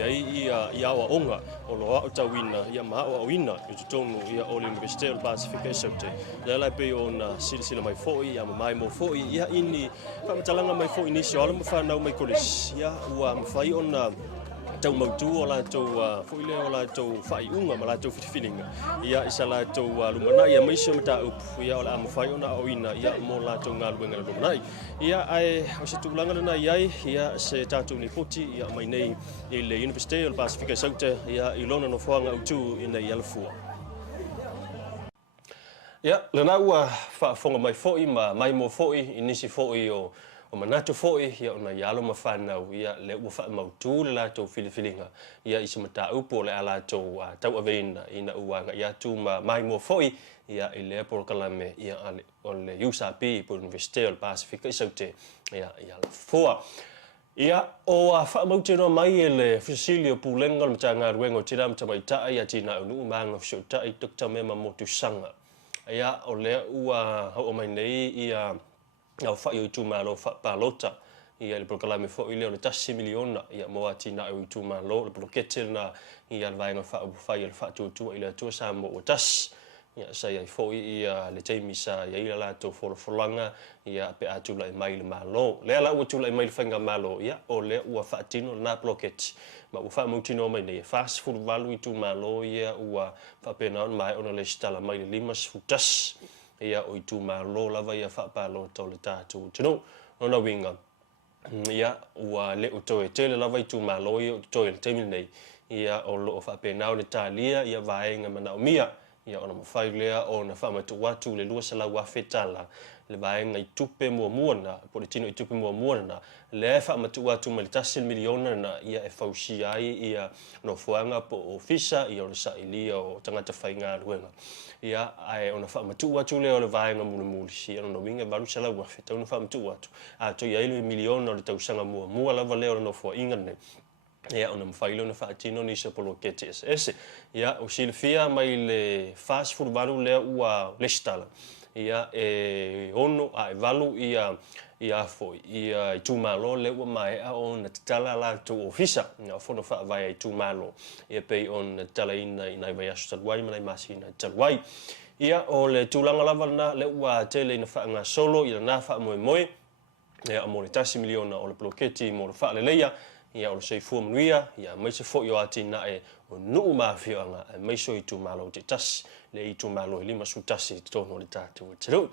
ia o onga o loa o tawina ia ma o awina i tutonu ia o le University o Pasefika saute ia lai pe ona silisila mai foi ia mai mo foi ia ini fa matalanga mai foi nisi o ala mawhanau mai kolisi ia ua mawhai ona tau mautu o la tau foile o la tau fai unga ma la tau fitifilinga ia isa la tau lumana ia maisha mata upu ia o la mawhai ona o ina ia mo la tau ngā luenga na lumanai ia ai o se tūlanga na iai ia se tātou ni poti ia mai nei i le University o Pasefika Sauta ia i lona no whanga utu i nei alafua. Ia, lana ua whaafonga mai foi ma mai mo foi i nisi foi o manato foi ia ona ialo ma whanau ia le ua whaamautu le lātou filifilinga ia isi mata upo le a lātou tau aveina ina uanga ia tu ma mai mo foi ia i le porokalame ia o le USP University o Pasefika i Saute ia la fua. Ia o whaamautu no mai e le Fusilio Pulenga le mta ngā ruenga o tira mta mai taa ia tina unu maanga fsio tai tukta mema motu sanga. Ia o lea ua hau o mai nei ia au whai o itu malo whapalota ia le prokalame fo i leo le tasi miliona ia moa tina o itu malo le prokete na ia le vaenga whai le whatutua i le atua Samoa o tas ia sa ia fo ia le teimi sa ia ila lato folanga ia pe atula i mai le malo lea la ua tula i mai le whainga malo ia o lea ua whaatino na prokete ma ua whaamutino mai nei fast food valu itu malo ia ua whapena on mai ona le stala mai le limas futas ia o itu malo lava ia whapalo tau le tātou tino ona winga ia ua le utoe tele lava itu malo ia utoe le teimi nei ia o lo o whapena o le tālia ia vaenga mana o mia ia ona mawhai lea o na whamatu watu le lua sala wafetala le vaenga i tupe mua na politino i tupe mua na le whamatu watu ma le tasi miliona na ia e fausi ai ia no fuanga po ofisa ia o sa ilia o tangata whainga ruenga ia ai ona whamatu watu lea o le vaenga muli ia ona winga valu sala wafeta ona whamatu watu a to ia ilu miliona o le tausanga mua lava lea ona no fua inga ne ia ona mawhailo na whaatino ni se polo ke TSS ia o silfia mai le fast food valu lea ua lestala ia e ono a e valu ia foi ia i tumalo le ua mai a on tala la tu ofisa ia fono fa vai i tumalo ia pe on tala ina vai asu talwai mai masina talwai ia o le tulanga lava na le ua tele ina fa nga solo ia na fa moe ia mo le tasi miliona o le bloketi mo le fa le leia ia o le seifu manuia ia mai se fo yo atina e o nuu mafioanga e mai so i tumalo te tas le i tumalo lima su tasi tono le tatu tru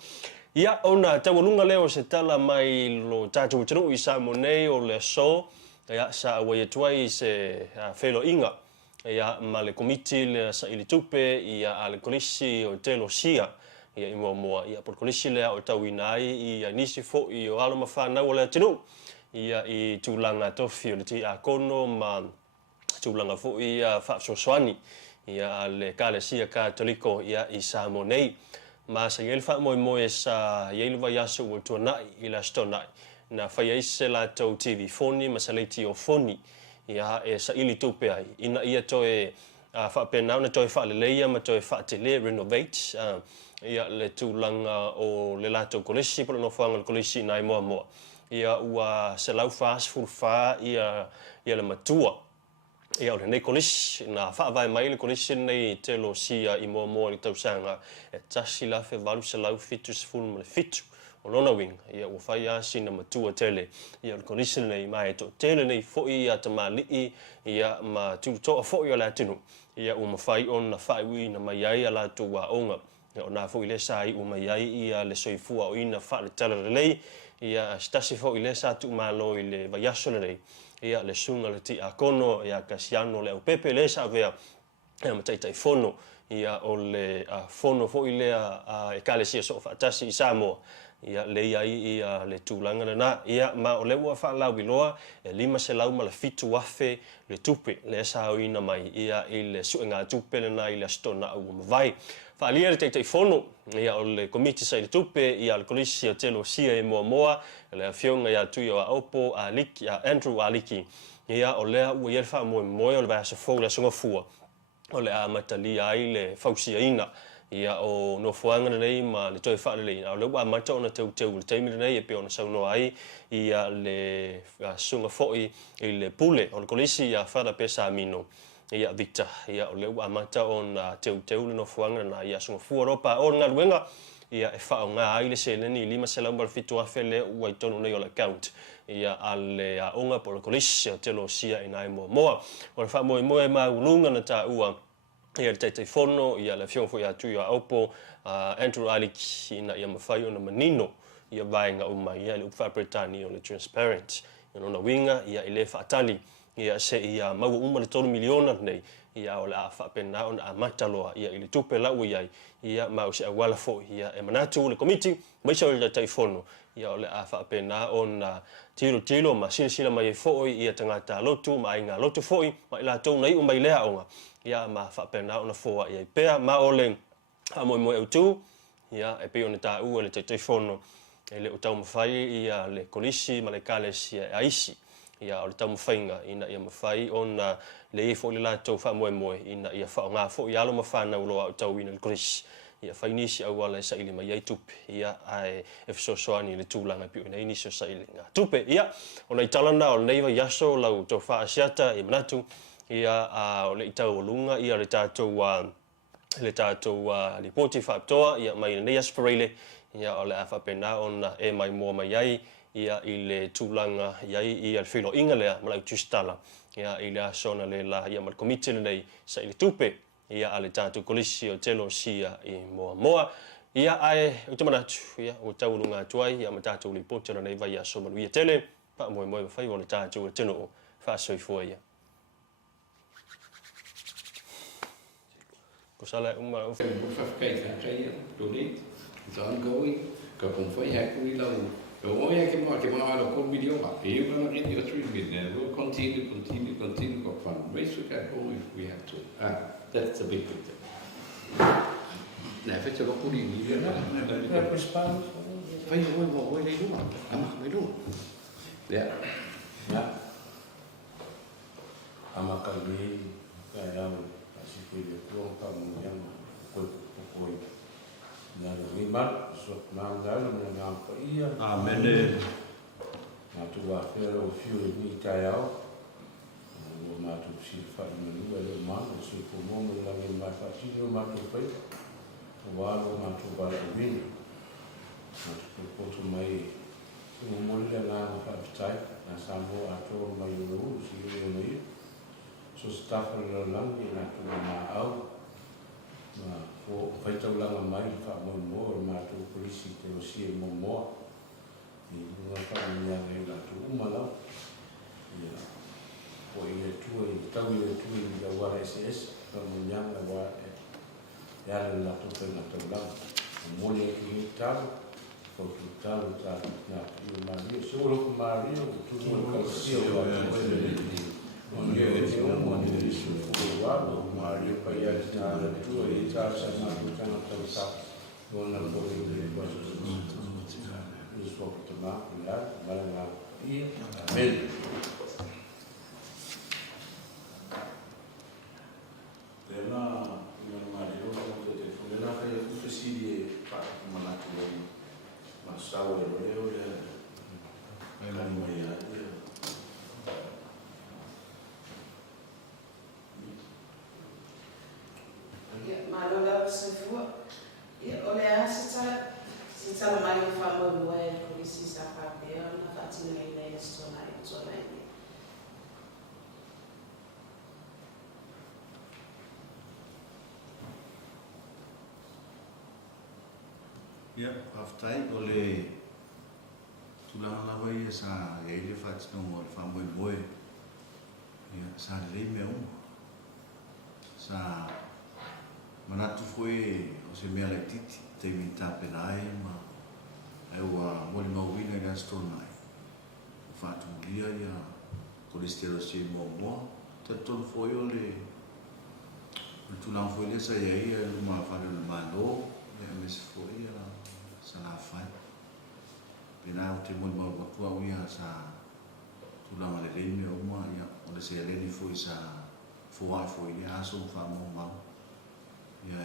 ia ona tawalunga leo se tala mai lo tatu tru i sa monei o le so ia sa wa yetuai se felo inga ia ma le komiti le sa ili tupe ia ale kolisi o telo sia ia i moa ia por kolisi le o tawinai ia nisi fo i o alo mafana o le tru ia i tulanga tofi o le ti a kono ma tulanga fo ia whaapsoswani ia le kalesia katoliko ia i Samonei ma sa yelfa moe sa yelva yasu o tuanai i la stonai na whaiaise la tau TV foni ma sa leiti o foni ia e sa ili tupe ai ina ia toe whaapena na toe whaaleleia ma toe whaatele renovate ia le tulanga o le lato kolisi polo no whanga kolisi nai moa ia ua se lau fast food fa ia le matua ia o le nei kolisi na whaavai mai le kolisi nei telo sia i moa i tausanga e tasi la fe valu se lau fitu se fulu ma le fitu o lona winga ia ua whai asi na matua tele ia le kolisi nei mai to tele nei foi ia tamalii ia ma tutoa foi o le atinu ia ua mawhai on na whaiwi na mai ai ala tu wa onga o na foi le sai ua mai ai ia le soifua o ina wha le tala relei ia stasi fo ile sa tu malo ile vayaso le ia le sunga le ti akono ia kasiano le pepe le sa vea e matai fono ia o le fono fo ile e kale sia so fa tasi Samoa ia le ia le tulanga na ia ma o le wa fa la wiloa e lima se lau ma le fitu wafe le tupe le sa o ina mai ia ile suenga tupe le na ile stona o vai fa lia te fono ia o le komiti sa le tupe ia le kolisi o telo sia e moa le afionga ia tu ia opo a liki a Andrew aliki ia o le u ia fa moe o le va se fo le songa fua o le amatalia ai le fausia ina ia o no fuanga nei ma le toi fa le o le wa mata ona teu le taimi nei e pe ona sauno ai ia le sunga foi i le pule o le kolisi ia fa pesa amino ia Victor ia o le wa mata ona teu no fuanga na ia sunga fu ropa o nga wenga ia e whaonga ai le seleni 5 sela mbal fitu afele ua tonu nei o le account ia ale aonga po le kolisi o telo sia ina e moa o le whamoe maulunga na ta ua ia le taitei fono ia le fionfo ia tu ia aupo Andrew Alec ina ia mawhai o na manino ia vaenga umai ia le ufa Britani o le transparent ia nona winga ia ile whaatali ia se ia mau uma le 3 miliona nei ia o le a whapena o na mataloa ia ile tupe lau ia mau se awala fo ia e manatu le komiti maisa o le taifono ia o le a whapena o na tilo ma sila mai fo ia tangata lotu ma inga lotu fo ma ila tau nei umai lea onga ia ma whapena o na foa ia pea ma o le moe au tu ia e pe o na ta ua le taifono ele o tau mawhai ia le kolisi ma le kales ia aisi ia o le tau mawhainga ina ia mawhai o na le fo le lato wha moe ina ia wha o ngā fo ia lo mawhana uloa o tau ina le kolisi ia whainisi au ala sa ili mai ai tupe ia ai e fisosoani le tūlanga pio ina inisi o sa ili ngā tupe ia o na italana o le neiva yaso lau tau wha asiata i manatu ia o le itau o lunga ia le tātou ripoti whaaptoa ia mai nei aspirele ia o le awhapena o na e mai mua mai ai ia i le tūlanga iai ia le whilo inga lea malau tūstala ia i le asona le la ia mal komite le nei sa i le tupe ia ale tātou kolisi o telo sia i moa ia ai o te manatu ia o taulunga tuai ia ma tātou ripoti o nei vai a so malu ia tele pa moe mawhai o le tātou o tino o whaasoi ia ko sala uma o donate it's ongoing ka pun foi hakuri lau o oia ke ma lo ko video ba e una radio 3 million will continue ko fundraise we can go if we have to that's a big thing na fe lo ko ni na response fai o le lu ama lu ya ama ka ni ka ya si puede pro pa mo yang ko na ni mal so na dalo na pa ia amen na tu va fero o fiu ni taiao o ma tu si fa ni le ma so po mo la ni ma fa si no ma tu pe o va lo ma tu va ni na tu po tu mai o mo le na fa tai na Samoa to mai no si ni so staff lo lang ni na tu ma au ma o fai tau langa mai fa mo ma tu polisi te o si mo ni nga fa ni ya la tu ma la ya o i tu i tau i tu i la wa SS fa mo nya la wa ya la tu pe na tu la mo le i tau ko tu tau ta na i ma ni so lo ma ri o tu mo ka si o on ye ti o mo ni su ko wa lo ma ri pa ya ta na tu i ta sa na tu ta na ta sa on na ko ni ko ni so ko ta ya ma na i amen dela ina ma ri o ko te fu na ka ya ku si di pa ma na tu ma sa o le ai la ma ya malo la se fu o le asita si tala mai fa mo mo e ko si sa fa pe na fa ti nei nei sto na ni ya aftai o le tulanga la vai sa e le fa ti no fa mo mo ya sa le me sa manatu foi o se mea le titi te mi tapenai ma e ua moli mauina i gasto nai fatu lia ia kolestero se mo te ton foi o le tulang foi le sa ia luma fale le malo e mes foi ia sa la fai pena o te moli mau bakua uia sa tulang le leme o ma ia o le se leni foi sa foi ia aso fa mo mau ia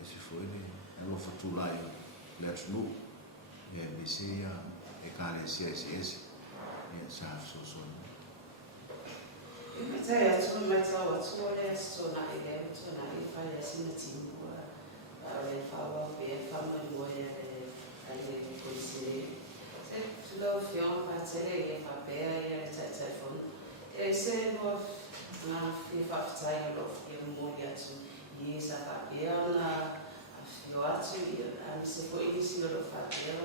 e se foi le lo fatulai le atlu ia me se ia e kale CSS ia sa so e sai a so mai tsa wa so le so na ile so na i fa ya sin ti mo le whawa pe whamai moe a le koisire. Se tula o whiong whatere e whapea e le taitai whonu. E se mo ngā whewhawhitai o lo whiong moe atu i e sa whapea o na whio atu i a se fo inisi o lo whapea o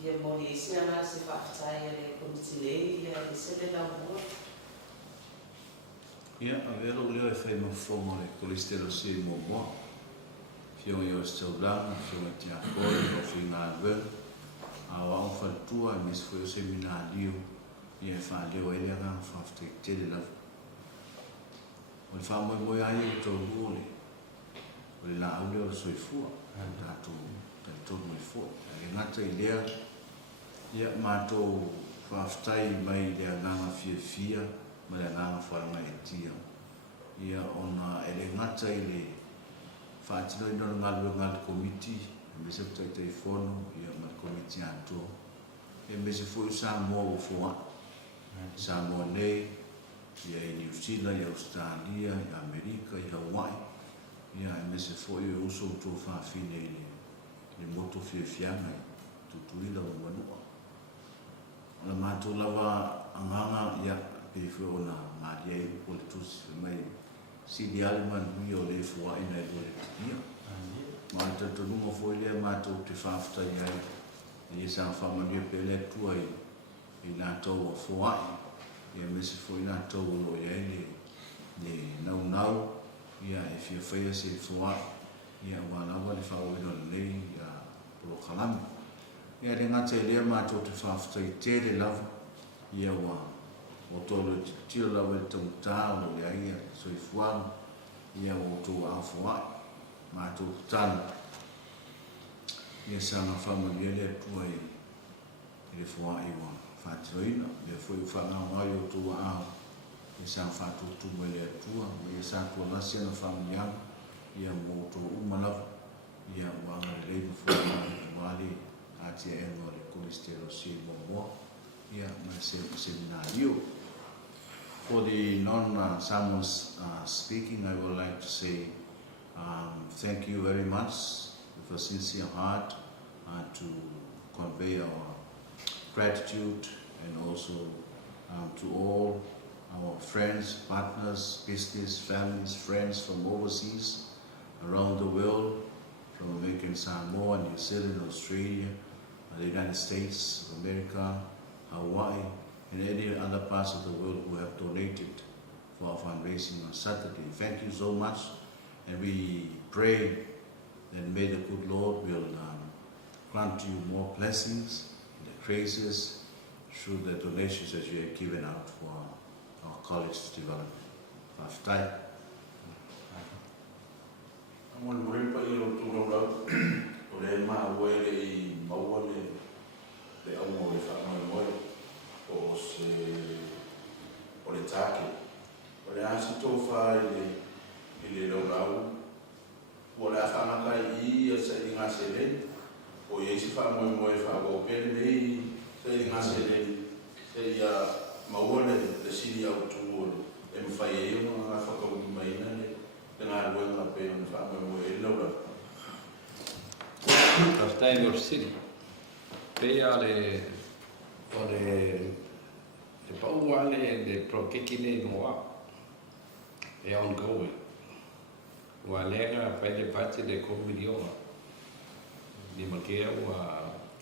whia moe i se ana se whawhitai e le komitinei i se le lau mua. Ia, a vero leo e whai mawhonga e kolistero se mo moa. Whio i o staulanga, whio i te akoi, o whi ngā wer. A wao whaltua e mes fweo se mina liu. Ia e wha leo e lea ngā whawhite tere lafu. O le wha moe moe ai o tau luole. O le la au leo soifua. Tātou taitono i fo. E ngata i lea. Ia mātou whawhitai mai lea nganga fia fia. Ma le nganga wharanga e tia. Ia ona e le ngata i le whaatino ino ngā lua ngā komiti. E me se taitai whono, ia ma le komiti ato. E me se fwoi Samoa o fua. Samoa nei, ia i New Zealand, i Australia, i Amerika, i Hawaii. Ia e me se fwoi e uso tō whaafine i le moto whiawhianga i tutuila o manua. Ona mātou lawa anganga ia e fwoi ona maria i po le tusi mai sidi aliman hui o le fua ina i le tikia. Ma te tonunga fwoi lea mātou te whaafutai ai. E sa whamania pele tua i nā tau a fwai. Ia me se fwoi nā tau o lo iai le nau nau. Ia e fia whaia se fwai. Ia wānawa le whaoino nei ia polo kalami. Ia le ngata i lea mātou te whaafutai tere lava. Ia wā o tolo tiro lawa le tautā o le aia soi fuang. Ia o tō a fwai. Mātou tana. Ia sanga whamania lea tua i le fwai wa whātiroina. Ia fwoi whanga wai o tō a ia sanga whātutu mai lea tua. Ia sanga tua lasi ana whamania. Ia mō tō umalawa. Ia wanga le reipa fwoi wale ati e no le kolistero si moa. Ia mai seminario. For the non-Samoans speaking, I would like to say thank you very much with a sincere heart to convey our gratitude and also to all our friends, partners, business, families, friends from overseas, around the world, from American Samoa, New Zealand, Australia, the United States of America, Hawaii, and any other parts of the world who have donated for our fundraising on Saturday. Thank you so much, and we pray that may the good Lord will grant you more blessings and the graces through the donations that you have given out for our college development. After Amon moripa i lo tūrau rau, o le maa wele i maua le aunga o le whaamai moe, o le tāke. O le asa tō wha i le lau rau, o le awhanaka i a sa i ngā sele, o i eisi whaamai moe whaamai pere nei, sa i ngā sele, sa i a maua le siri au tū e mwhai e iu ngā whakauni mai ina le ngā ruenga pe on whaamai moe e lau rau. Tautai A'e City. Pea le pauale le prokekine moa e ongoing. Wa lega pai le pati le komiliona. Ni makea wa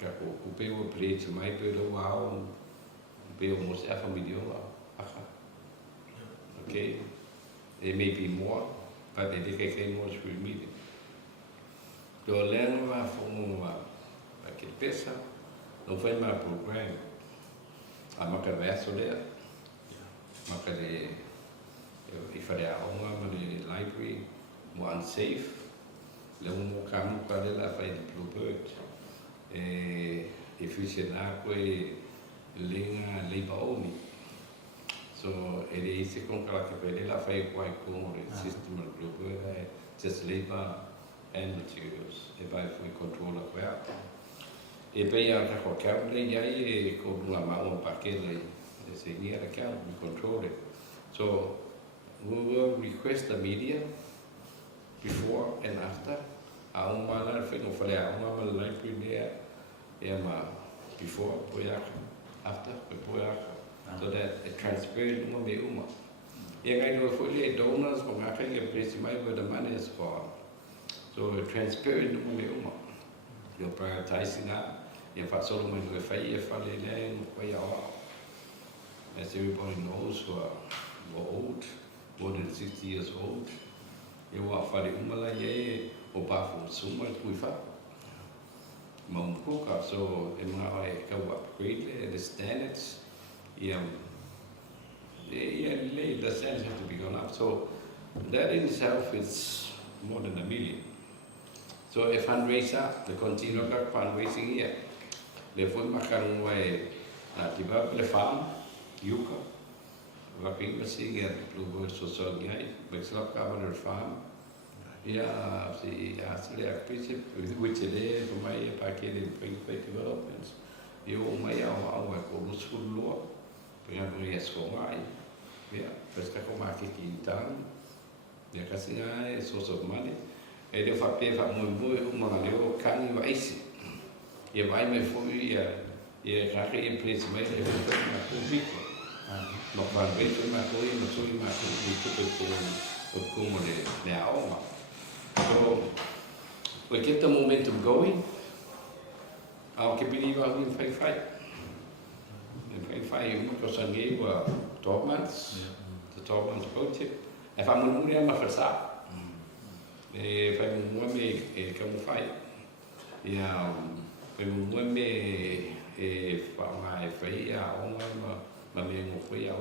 kako kupeo preach mai pe lo wa kupeo mo se afa miliona. Okay. There may be more, but they can more through meeting. Do learn wa fomo wa ke pesa no foi ma program. A maka verso le. Maka le ifare a uma ma le library mo unsafe. Le mo kamu pa le la fai di Bluwave. Efficiena koe linga leiba omi. So it is a concrete que la fai quite cool system of Bluwave, just labor and materials. If we control the well, if we are a account, we control it. So we will request the media before and after a uma na whengo whare a uma ma library there, e ma before, poiaka, after, poiaka, so that it transparent uma me uma. E ngai no fwile donors, mo ngā kai e presi mai where the money is for. So transparent uma me uma. You're prioritizing that. You're sort of when you fight, you're falling as everybody knows, who are old, more than 60 years old. You are fighting umala ye, or bafu suma kuifa. Maumkuka, so in my go upgrade the standards. The standards have to be gone up. So that in itself is more than $1 million. So a fundraiser, the continual fundraising here. Le foi makan way tiba le farm yuka. Working machine at Bluwave so ngai, but slap cover farm. Yeah, the actually active which today for my packet in developments. You may our school law. We have a Soya. Yeah, first market in town. The casino is source of money. And if I pay for more, can you ice? If I may fully, in place, my not one way to my boy, and so you might be now. So we get the momentum going. I'll keep believing in fight. In fight, because I gave 12 months, the 12 months project. If I'm going to my first up, if I'm going to come fight, yeah, when me if my free, my main free, I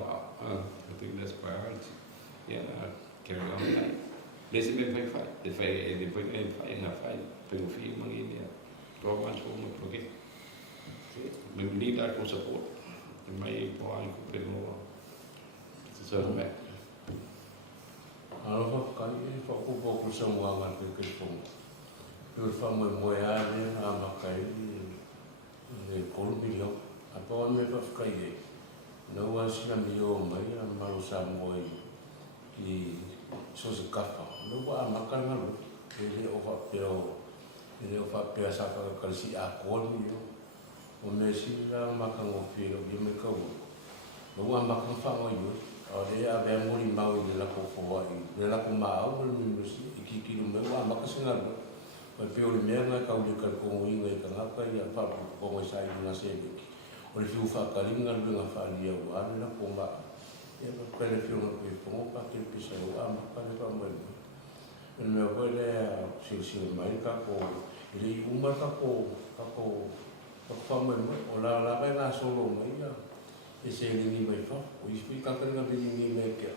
think that's priority. Yeah, carry on. Let's make fight. If I bring in fight, bring free money in there. 12 months home project. We need that for support. My point could be more. So, Aloha kai whakupoko Samoa ngā te whonga. Pio whamui moe āre a makai i Kolumbirio. A paua me whawhakai e. Nau a sina mi o mai a maro Samoa i sosa kapa. Nau a makai ngaru. E le o whapeo. E le o whapea saka karisi a Kolumbirio. O me sila makango whiro i me kau. Nau a makango whango i ui. Le a vea mori mau i le lako Hawaii. Le lako maau le minusi i kikiru me wa makasingaru. Pai peo le mea ngai kau le karkongo inga i ka ngaka i a papu kongo i sai ngā sebeki. O le fiu whakaringa le ngā whaali au a le lako maa. E pa pai le fiu ngā koe pongo pa ke pisa au a maka le pa mai. E mea koe le a sila mai kako. I le i umar kako whamai mai. O la kai ngā solo mai a. E se ringi mai wha, o i spui kakari ngā ringi mai kia.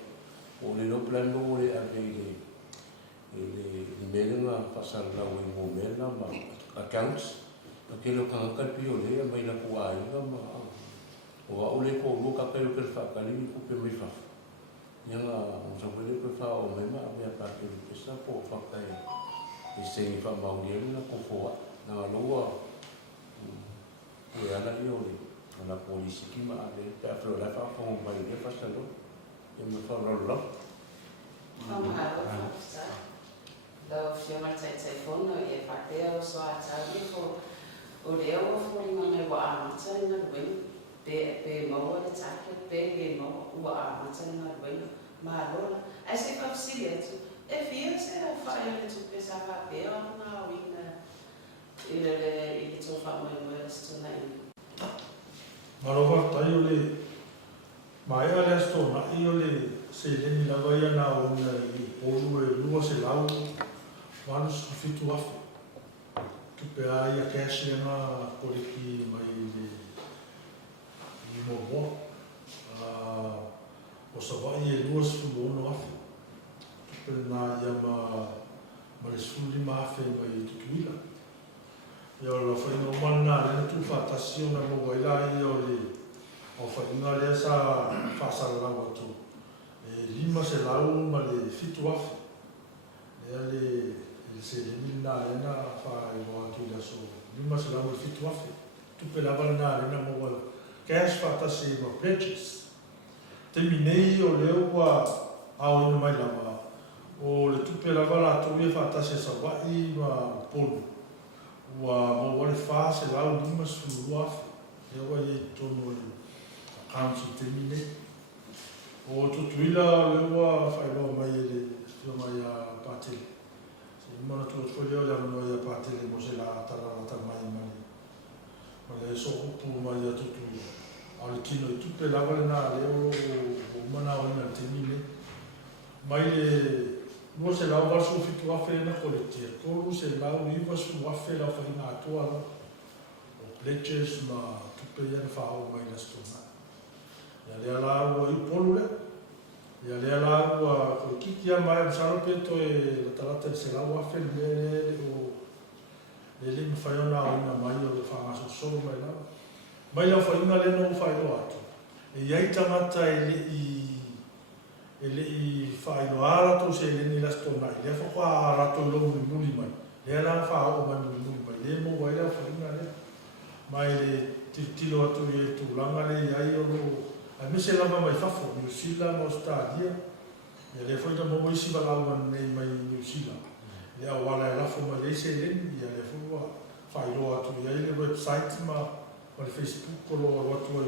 O le no plan no le ake i le mele ngā whasara lau i mō mela ma accounts. A ke leo kangakari pio le a mai na kua inga ma. O a ole ko ulo kakari o kere whakari ni kupe mai wha. Ianga o sa wele koe wha o mai ma a mea kakari pesa po whakai. E se i wha maungi elu na kofoa. Nā loa ue ana i ole. Ana polisi ki ma ale te afro la fa ko mai le fa salo e me fa lo Lo fiona tai fono e fateo so a tau fo o le o fo ni me wa a tsa na wen pe mo le take pe mo wa a tsa na wen ma lo as if I've seen it if you say I fire le tu pe sa pa pe na wi na ile to fa mo le sto na Maroha tai o le mai ale asto na i o le se le ni lava ia na o na i polu e lua se lau wanu su fitu afu. Tupe a ia cash e na poliki mai le i mo mo. O sa vai e lua su ono afu. Tupe na ia ma le suli ma afe mai tutuila. Ia la whainga mana le tu whatasi o na mo waila i o le o whainga le sa whasara lau atu. E lima se lau ma le fitu afe. Ea le se le nina e na whae roa ki la so. Lima se lau le fitu afe. Tupe lava na le na mo waila. Cash whatasi ma pledges. Te minei o leo wa ao ina mai lava. O le tupe lava lātou ia whātase sa wai ma polu. Ua mo wale whā se lau lima sulu afe. E wa i tono le council temine. O tutuila le ua whailoa mai e le whio mai a pātele. Se mana tua tfoleo le amanoa i a pātele mo se la tararata mai mani. Ma le so upu mai a tutuila. A le kino i tupe lava le nā leo o mana o ina temine. Mai le Lua se lau wasu fitu afe na koletia. Tolu se lau i wasu afe lau whaina atua la. O pledges ma tupe ia na whao mai na stona. Ia lea lau i polu le. Ia lea lau ko kikia mai am sarapeto e la talata se lau afe le o le le mwhaiona o ina mai o le whangaso solo mai lau. Mai lau whaina le no whaino atu. E iai tamata e le i whainoa rato se le ni lasto nai. Lea whakua rato lo muli mai. Lea la whao mai muli mai. Lea mo waila whainga lea. Mai le tilo atu e tūlanga le iai o lo. A mise lama mai whafo, New Zealand, Australia. Lea whaina mo isi walawan nei mai New Zealand. Lea wala e lafo mai le se le ni. Lea whua whainoa atu iai le website ma le Facebook o lo atu e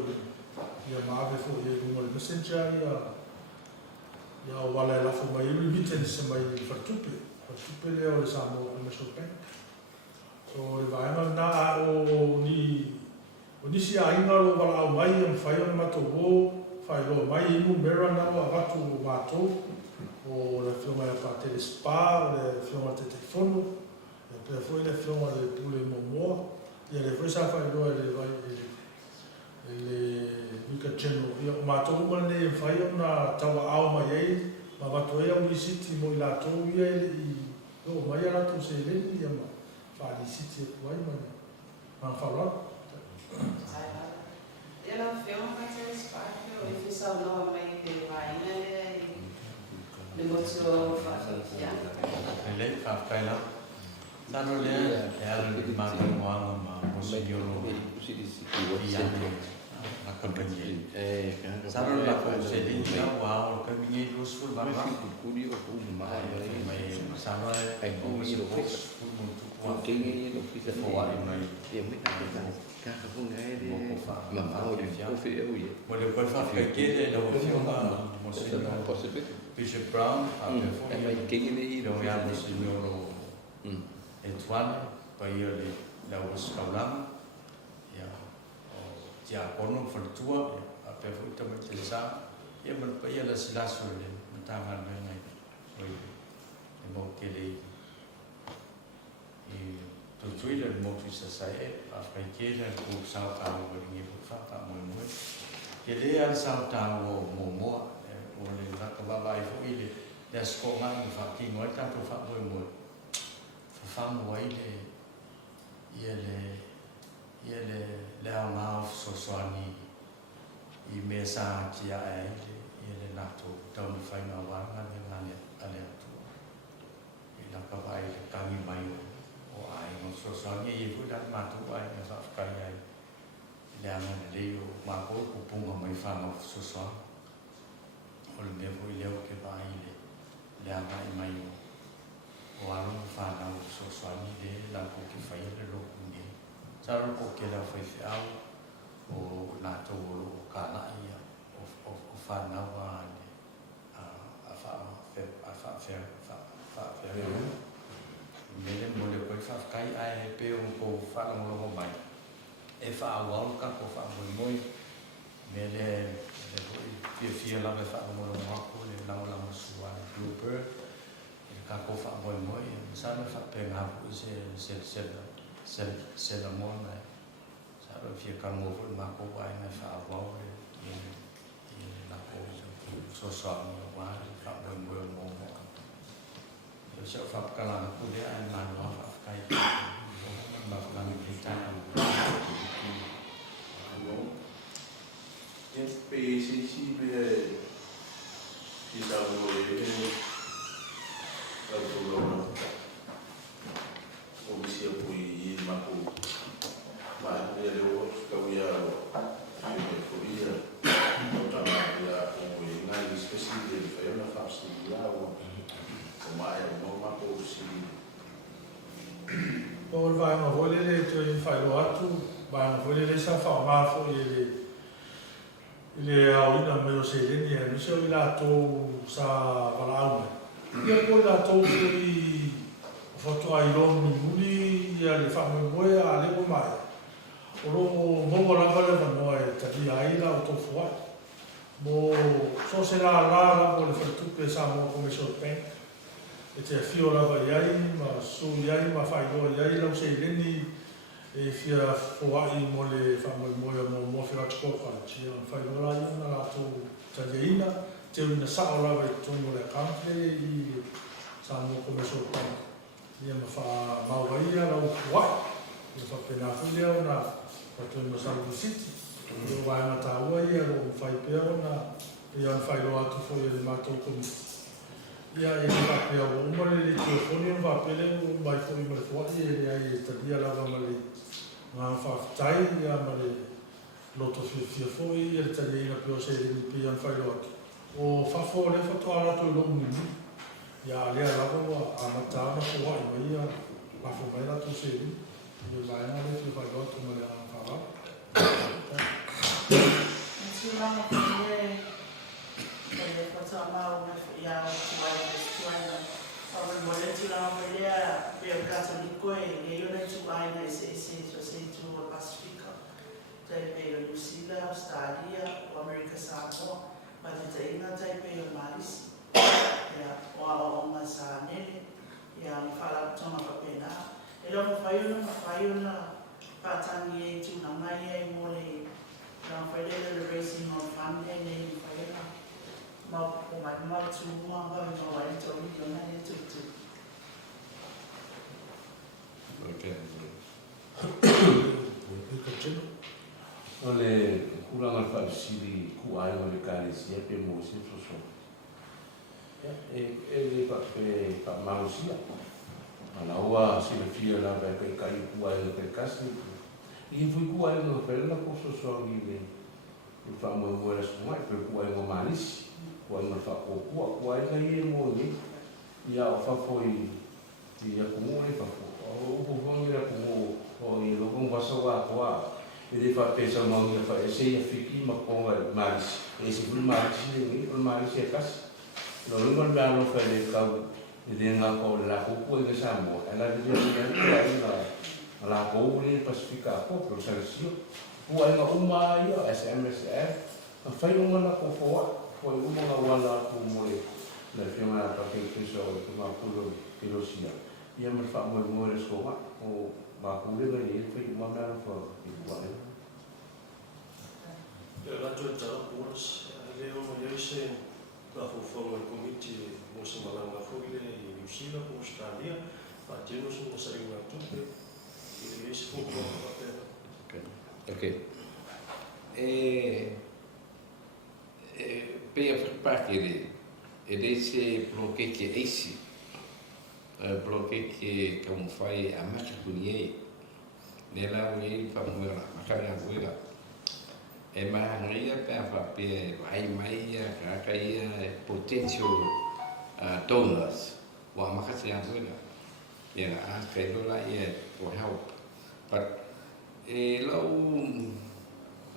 ia maave fo ia runga le messenger ia o wala e lafo mai iwi remittance mai whatupe leo le Samoa Commercial Bank. So le vaenga na o nisi a inga lo wala au mai am whai on mato wo, whai lo mai inu mera na o avatu mato o le whionga e pātere spa, le whionga te telefono, le pia foi le whionga le pule momoa, ia le foi sa whai lo e le vai le Wika General. Ia o mātou umane e whai o na tawa ao mai ei, ma wato e au i siti mo i lātou ia e i o mai a rātou se leni ia ma whaari siti e kuai mai. Ma whaura? Ia la whionga ka te spāke o i whisau noa mai te waina le motu o whaafikia. Le whaafaila. Tano lea e ala li mātou moanga ma mosigiolo i ane. La compagnie. Sano la cosa di wow, cammini lo sul barba. Curi o mai sano è come io posso molto che io fica fuori mai e mi cacca con ma fa di fianco voglio poi far chiedere dopo fiume possibile Bishop Brown a per che ne dobbiamo signor Antoine poi io la uscavamo ya kono fortua a pe futa mai te sa ia man pa ia la silaso le mtangan mai mai oi e mo ke le e to tuila mo tu sa sai a fa ke le ko sa ta o ni fa ta mo mo ke le al sa ta o mo o le la ka ba vai fu ile le sko ma ni fa ki mo ta to fa mo fa mo ile ia le au ngā sosoani i mea sā ki ae ia le nato tauni whainga wanga le ngane ale atua. I laka vai le kangi mai o ae ngā sosoani i vuda mātu ai ngā whawhkai ai le anga le leo māko kupunga mai whanga sosoani. O le mea vui leo ke vai le anga i mai o alo whanau sosoani le lako ki whai le loku nge. Saro ko ke la foi fiao o na to o kana ia o fa na wa a fa mele mo le ko fa kai ai pe o ko fa no lo mai e fa wa ka ko fa mo mele le ko fia la fa mo lo ma ko le la mo suwa blooper ka ko fa mo sa me fa pe nga ko se la mona sa ro fia ka mo vo ma ko wa na fa wa e na ko so no wa fa mo mo yo se fa ka la ko de an na no fa kai ma fa na ki ta si be si sa lo o sia pui ma ko ma le o ka wia o ia o ta ma ia o nga especially de fa na fa si ia o whaelo atu, banga fwele le sa whaamafo le auina me o se leni e miso I lātou sa walaau mai. Ia koe lātou fwele whatua I lomi muli, ia le whamemoe a lepo mai. O rongo mongo lava le wanoa e Tautai A'e la o tofu ai. Mo so se la mo le whatupe Samoa Commercial Bank. E te whio lava iai, ma su iai, ma whailoa iai, lau se leni e whia whoai mo le whamemoe mo mofi ratiko college. Ia whailoa ia na lātou Tautai A'e, te una sao lava I tongo le kampe I Samoa Commercial Bank. Ia ma wha maua ia lau wai. Ia whapena whilea na whatoi Masaru City. Ia wai mataua ia lau whaipea na ia whailoa atu fo ia le mātou komiti. Ia e whapea o umare le telefoni o whapele o mai fo I mare whai e le ai e tadia lava ma le ngā whawhitai ia ma le loto fia fo ia le Tautai A'e pio se le nipi ia whailoa atu. O whafo le whatoa rato I lomu nini. Ia lea lava wa a matama fo wai mai ia whafo mai rato se le. Ia vai ngā le fia whailoa atu ma le a whawau. Tūranga whare e whatoa mau na ia o tuai e tuaina. Awe mo le tūranga whare peo katoliko e iona tuaina e se so se tu o Pasefika. Taipei o New Zealand, Australia, o Amerika Samoa, ma te taina taipei o Marisi. Ia o aonga sa nene, ia mwhala tonga papena. E lo mwhaiona pātangi e tūnanga ia I mo le Nā whaelele le racing o whane nei whaela. Mau o mai mau tūmua wau I wai tōri o nai e tūtū. O le kuranga whausiri ku ai o le kāresia pe mo se soso. E le pa mausia. Ana ua sila fia la vai kai kai ku ai o te kasi. I fui ku ai no pela ko so I le fa mo mo la so mai per ku ai mo malisi ku ai no fa ku ai kai e mo ni ia fa foi ia ku mo e fa o ku mo ia ku mo o I lo ko so wa e le fa pesa mo ia fa e se ia fiki ma ko malisi e se bul malisi ni o malisi e kas lo lo mo ba no fa le ka e le nga ko la ku e sa mo ala de ia la kou le Pasefika ko pro salsio ku ai nga uma ia SMSF a fai uma na ko foi uma na wala ku mo le firma pa ke so ku ma pulo kilosia ia me fa mo le so o ma ku le ni fai uma na fo I ku ai ia la tu tala puras le o mo se la fo forma committee mo se malanga fo le New Zealand ko Australia pa tino so sa ina tupe Okay. Pea whakapakere, e reise bloke ke eisi, bloke ke kamwhai a makakuni ei, ne lau ei whamuera, makarea muera. E mahangaia pea whapea Vaai mai ia, kaka ia potential donors, wa makarea muera. Yeah, I feel like for help, but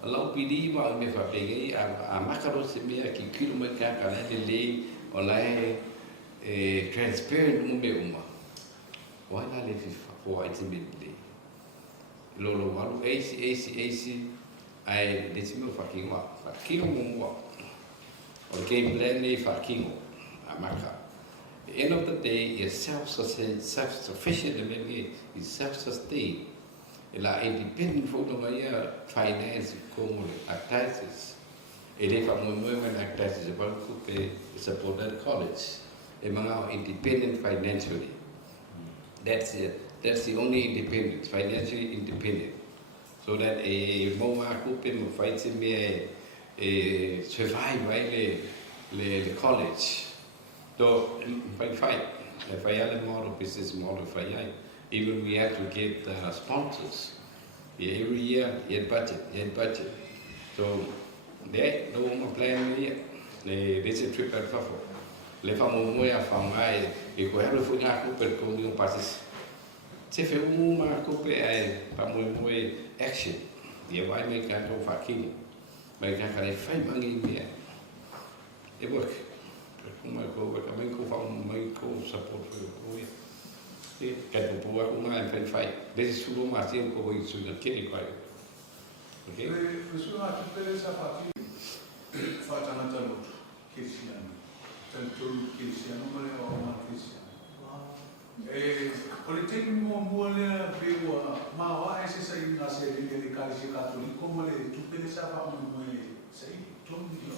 lau pidi wa me fa pege a makaro se me ki kilomita ka le o lai transparent mo me uma wa la le for ultimately lo walu AC ai le timo fa kinwa fa kinwa o game plan ni fa kinwa a maka. The end of the day is self-sufficient, is self-sustained. La independent photo maya finance como activities. Ele fa mo activities about to support that college. E mga independent financially. That's it. That's the only independent, financially independent. So that a mo ma ku pe mo fight me survive le college. So, if I have a model, business model, even we have to get sponsors. Yeah, every year, yet budget. So, there, no one plan yet. This is a trip at Fafo. Le famo moya famai, e ko helo fu na ku per ko mi passes. Se fe ma ko pe ai pa mo action. Dia vai me ka ko fakini. Mai ka kare fai mangi me. E work. Kuma ko ka mai ko fa mai ko support ko ya. E ka ko po ko mai fai. Desi su ma se ko ko su na kini ko. Okay. Su ma tu pe sa fakini. Fa tanga talo. Cristiano. Tanto Cristiano ma le o ma Cristiano. Ole te mo le bewa ma wa ese sai na se le kalisi católico mo le tu pe sa pa mo sai ton dio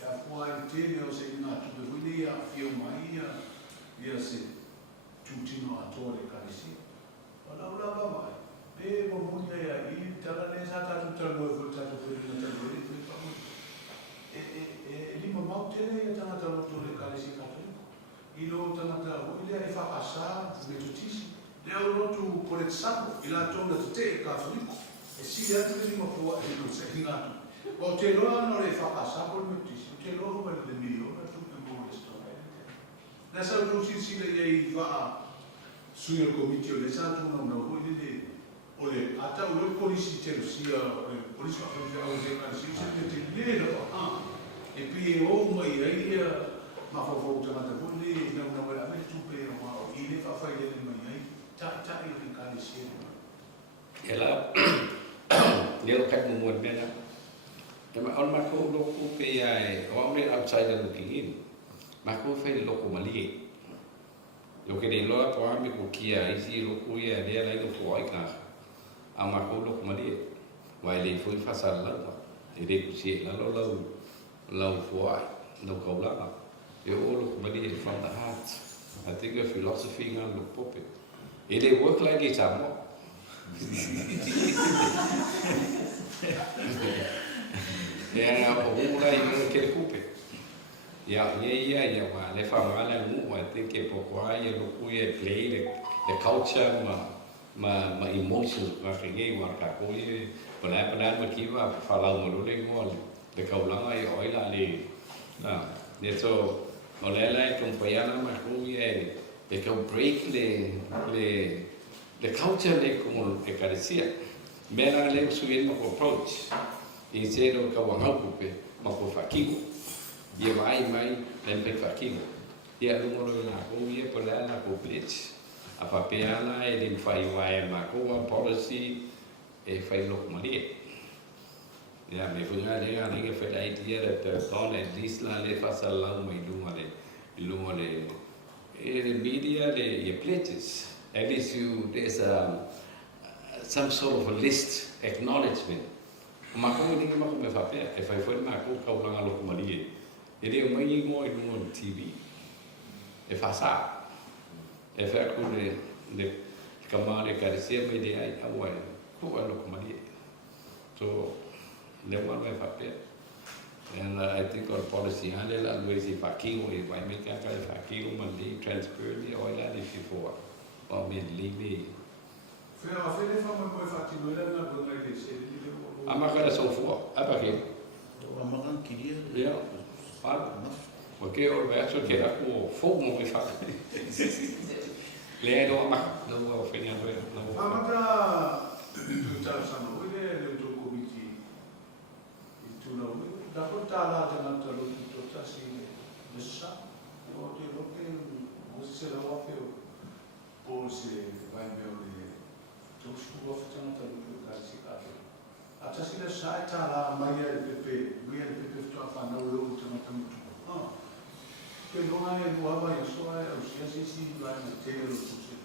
ya kwa te le o sai na tu pe ya fio mai ya se tu tino atore kalisi ola ba e mo mo ya I tala le sa ta tu tra mo ta tu pe na ta le pa mo li mo mau te le ta na ta lo le kalisi católico ilo tangata o ile e whakasa me tutisi leo rotu kore tsapo ila tonga te katholiko e si atu le lima pua e no se hingatu o te loa no le whakasa kore me tutisi o te loa ma le miliona tu me mo le stoa na sa tu si le i va suia komiti o le sa tu na o le ata o le polisi te rusia o le polisi ka fai o le ka si te le no e pi o mai ai ma fo tangata puli na wala me tu pe o I le fa fai le mai ta I le ka le si ela leo ka mo mo bena ma on ma ko lo ko pe ai o me outside looking in ma ko fai lo ko mali lo ke de lo po ame ko kia isi lo ko ia de la lo ko ai ka a ma ko lo ko mali wa le foi fa sa la e de ku si la lo fo ai no ko la e all of money from the heart. I think a philosophy ngan lo pope. They work like it amo. Ya po mula I ke kupe. Ya ma le fa mala mu I think que po kwa ya lo ku ye play the culture ma emotions ma fige wa ka ko ye pala ma ki wa fa la mo le ngol de ka ulanga I oila le na so Olela e compaiana ma kumi e ka break le culture le como e carecia. Mera le subiendo ko approach. E zero ka wanga kupe ma ko fakigo. Ye mai le pe fakigo. Ye lu mo la ko ye por la ko plech. A papeana e le fai vai ma ko policy e fai lo mali. Ya me funga le ga ni fe dai dia de ton at least la le fa sala mai lunga le e media le pledges at least there's some sort of a list acknowledgement ma ko ni ma ko me fa pe e fai foi ma ko ka ulanga lo mali e de mai ngo I lunga TV e fa sa e fa ko le kamale ka de se me de ai awa ko lo mali so le wa me fa pe and I think our policy handle always if fakigo e vai me ka fakigo mali transparently o la di fo o me live fe a fe le fa mo fakigo la na do ngai se le ama ka so fo apa ke o ma kan kiria ya pa porque o verso que era o fogo mo fa le do ma no fe ni no ama ka tu ta sa no le do komiti tu no da portala da na talo tu Tasi messa o te lo che o se la va o se vai me o tu scuo facciamo talo tu Tasi a Tasi le sai ta la mai il pepe sto a fa no lo tu ma tu che non hai nuova io so è o sia si vai a te lo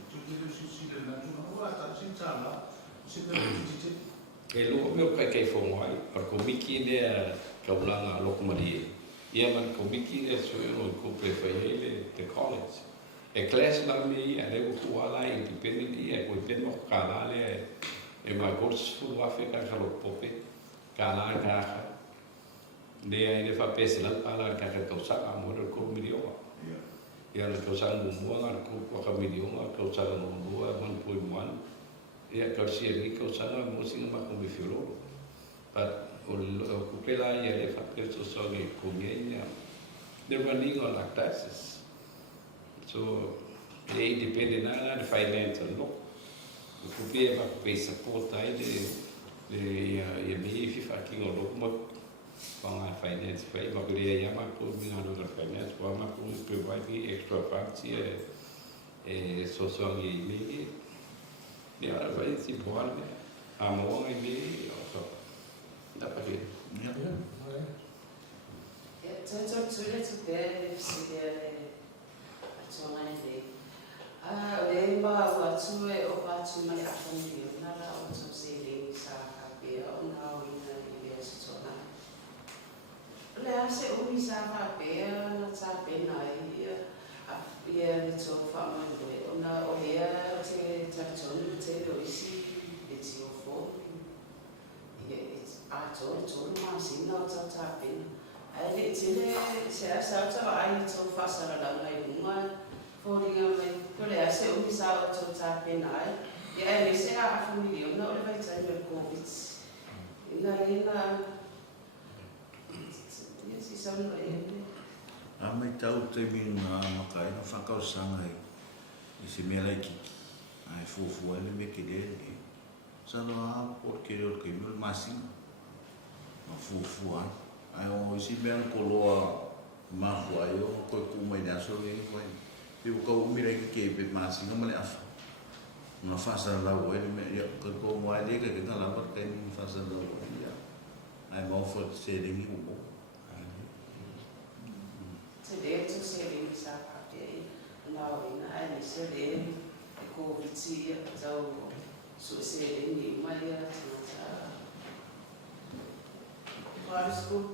tu si le na tu no va ta si ta la si per ti e lo meu kai fo mai per komiki de kaulanga lokumari ia man komiki e so no ko prefere the college e class la mi a le ko ala independent e ko pen mo kala le e ma course fu Africa ka lo pope kala ka de ai le fa pese la ala ka ka sa mo ko mi ia le ko sa mo nga ko ka mi ko sa no 1.1 ia ka si e ko sa mo singa ma ko mi fiolo but o kupela ia le fa peso so ni kungenya they're running on like taxes so they depend on the financial law Kupia ba pe support ai de me FIFA king o mo panga finance pa ma kuria ya ma ko mina no finance pa ma ko provide extra funds e social me ne ara vai si boa me a mo ai me so da pa che to bed si Lemba watu o watu mai afundi nala o to saving sa kapia o na o ina ia sona. Le ase o mi sa kapia na sa pena ia le to fama o na o ia te tatoni te o isi e ti o fo. A to ma sina o ta pena. Ai le tele se asa ai to fasa la mai uma Falling away, but I say, oh, Miss Out to tap in eye. Yeah, they say, I have a million, no, if I tell you, COVID. In yes, it's on the end. Mai tautai minga makai na whakausanga i se mea lai kiki. Ai fufu ele me ke lele. Sano a por ke reo ke mil masinga. Ma fufu an. Ai o si mea koloa mahu ai o koe kumai naso e koe. Piu kau umira ke pe masinga male afa. Una fasa la o ele me ko mo ale ke ta la par ke ni fasa la o ya. Ai mo fo se de mi umo. Today to say we sa kapia now in ai se de ko viti so se de ni mai ya ta. Para school.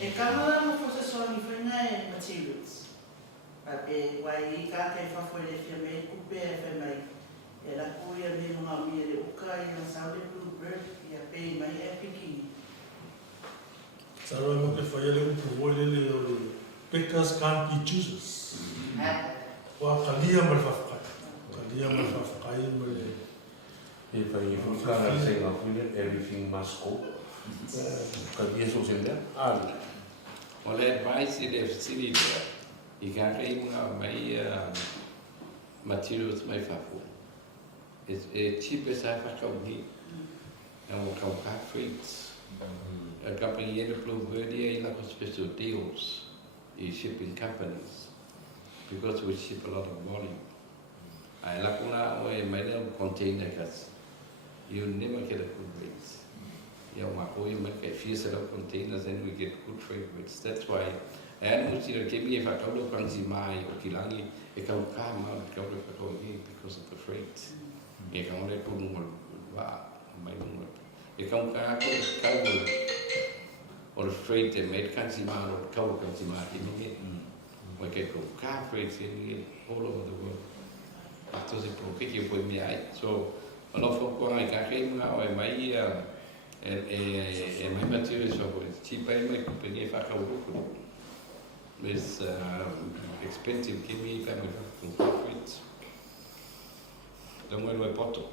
E kamala mo fosse só ni fena e materials. Ape wai ka ke fa foi le firme coupe fe mai. E la kuia de no mi le ukai na sabe bluebird e ape mai e piki. Sarò mo che fai le un po' le pickers can't be choosers. Wa kalia mal fa If I can't say everything must go. Kalia so senda. Well, advice is city there. You can bring my materials my fafu. It's cheapest I found here. And we'll come back fruits. A company in the Bluwave, like special deals in shipping companies because we ship a lot of volume. I like my little container cars. You never get a good rates. You make a few set of containers and we get good trade rates. That's why I don't see the Kimi if I come to Panzimai or Kilangi, it can come out because of the freight. You can only put more. You can cover or freight they made Kanzima or cover Kanzima in it. We can go car freights in all over the world. After the profit for me, so a lot of folk I came now and my materials are cheap. I make company if I can work with expensive Kimi kind of profits. Don't worry about bottle.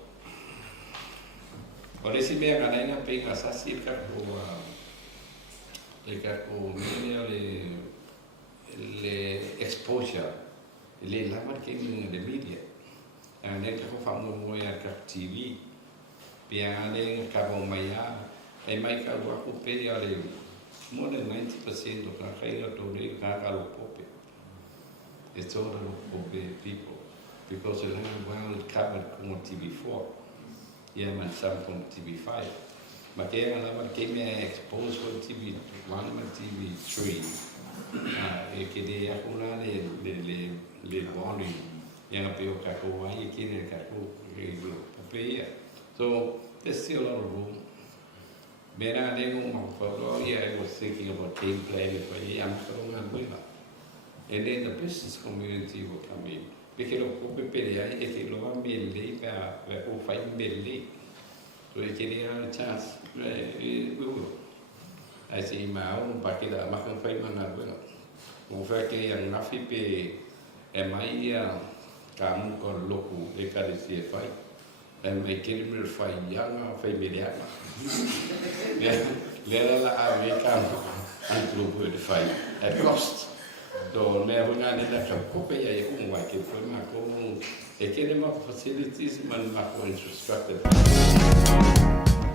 Ora esse mea ganha pega sasi kako le exposure le lama que le media ane kako famu moya ka TV pia ane kako maya e mai ka wa ku pe ale more than 90% of the kind of the ka pope it's all of people because the well covered on TV4 yeah, man, some from TV5. But yeah, man, came exposed for TV1 and TV3. Que de akuna le volume. Yang apio kako Vaai kine kako Taupea. So there's still a lot of room. Bena I was thinking about game plan for young and then the business community will come in. Perché lo come per e che lo va bene per o fai bene perché ne ha chance ai si ma un perché da ma kan fai mana bueno o fa che yang nafi pe e mai kamu con loku e cade si fai e mai che mi fai yang fai media le la americano anche lo puoi fai at cost Do me avo ngā nila ka kope ia e ungu ai ke whai mā komu e kere mā facilities man mā ko infrastructure.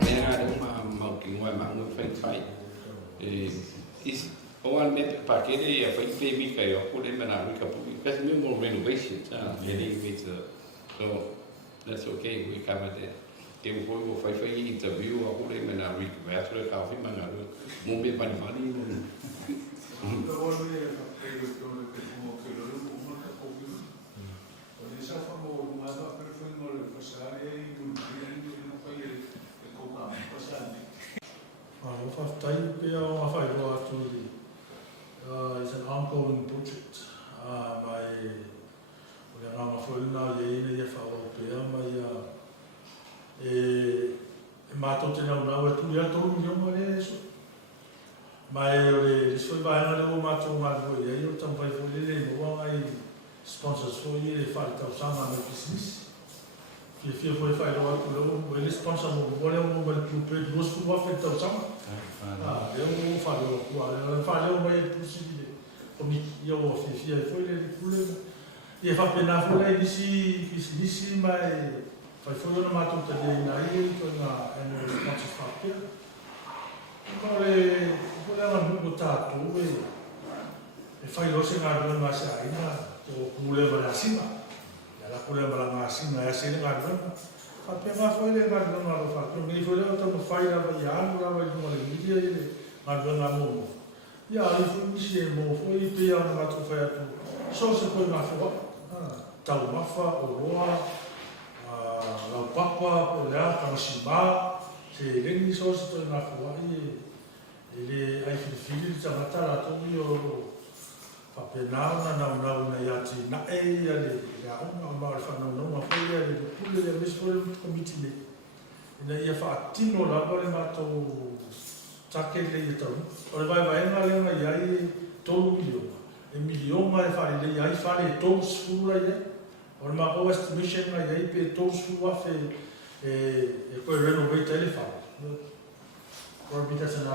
Me ngā reo mā mau ki ngoi mā ngui whai o an me pa kere ia whai pe mika i o kore mana wika puki. Kasi me more renovations, so that's okay, we cover that. Ke u hoi o whai interview o kore mana wika Vaetolo ka whi mana reo. Mo me pani pani. It's an ongoing project. Sponsors for you, they fight out some of the business. If you fight out, well, sponsor whatever you pay, those who are fit out some. They will follow my procedure. Your office here for the if I've been enough, this is my. If I follow the matter today, and the sponsors factor. If I lost o kule bara sima ya kule bara nga sima ya sele nga dona fa pe ma foi le nga dona lo fa to mi foi le to fai la ya no la vai mo le mi ile nga dona mo ya i fu mi se mo foi pe ya na to fa tu so se foi ma fo tau ma fa o roa la papa o la ka sima se le ni so se to na fo ile ai fi ta mata la to yo Papenau na yati na ya le ya uma ma fa no ma fa ya le pule ya misfol committee le ina ia fa tino la ba le mato take le to o le vai na le ya i to milio ma fa le ya i fa le to sfura ya o ma ko estimation na ya i pe to sfura fe e poi renovate le fa o bita sana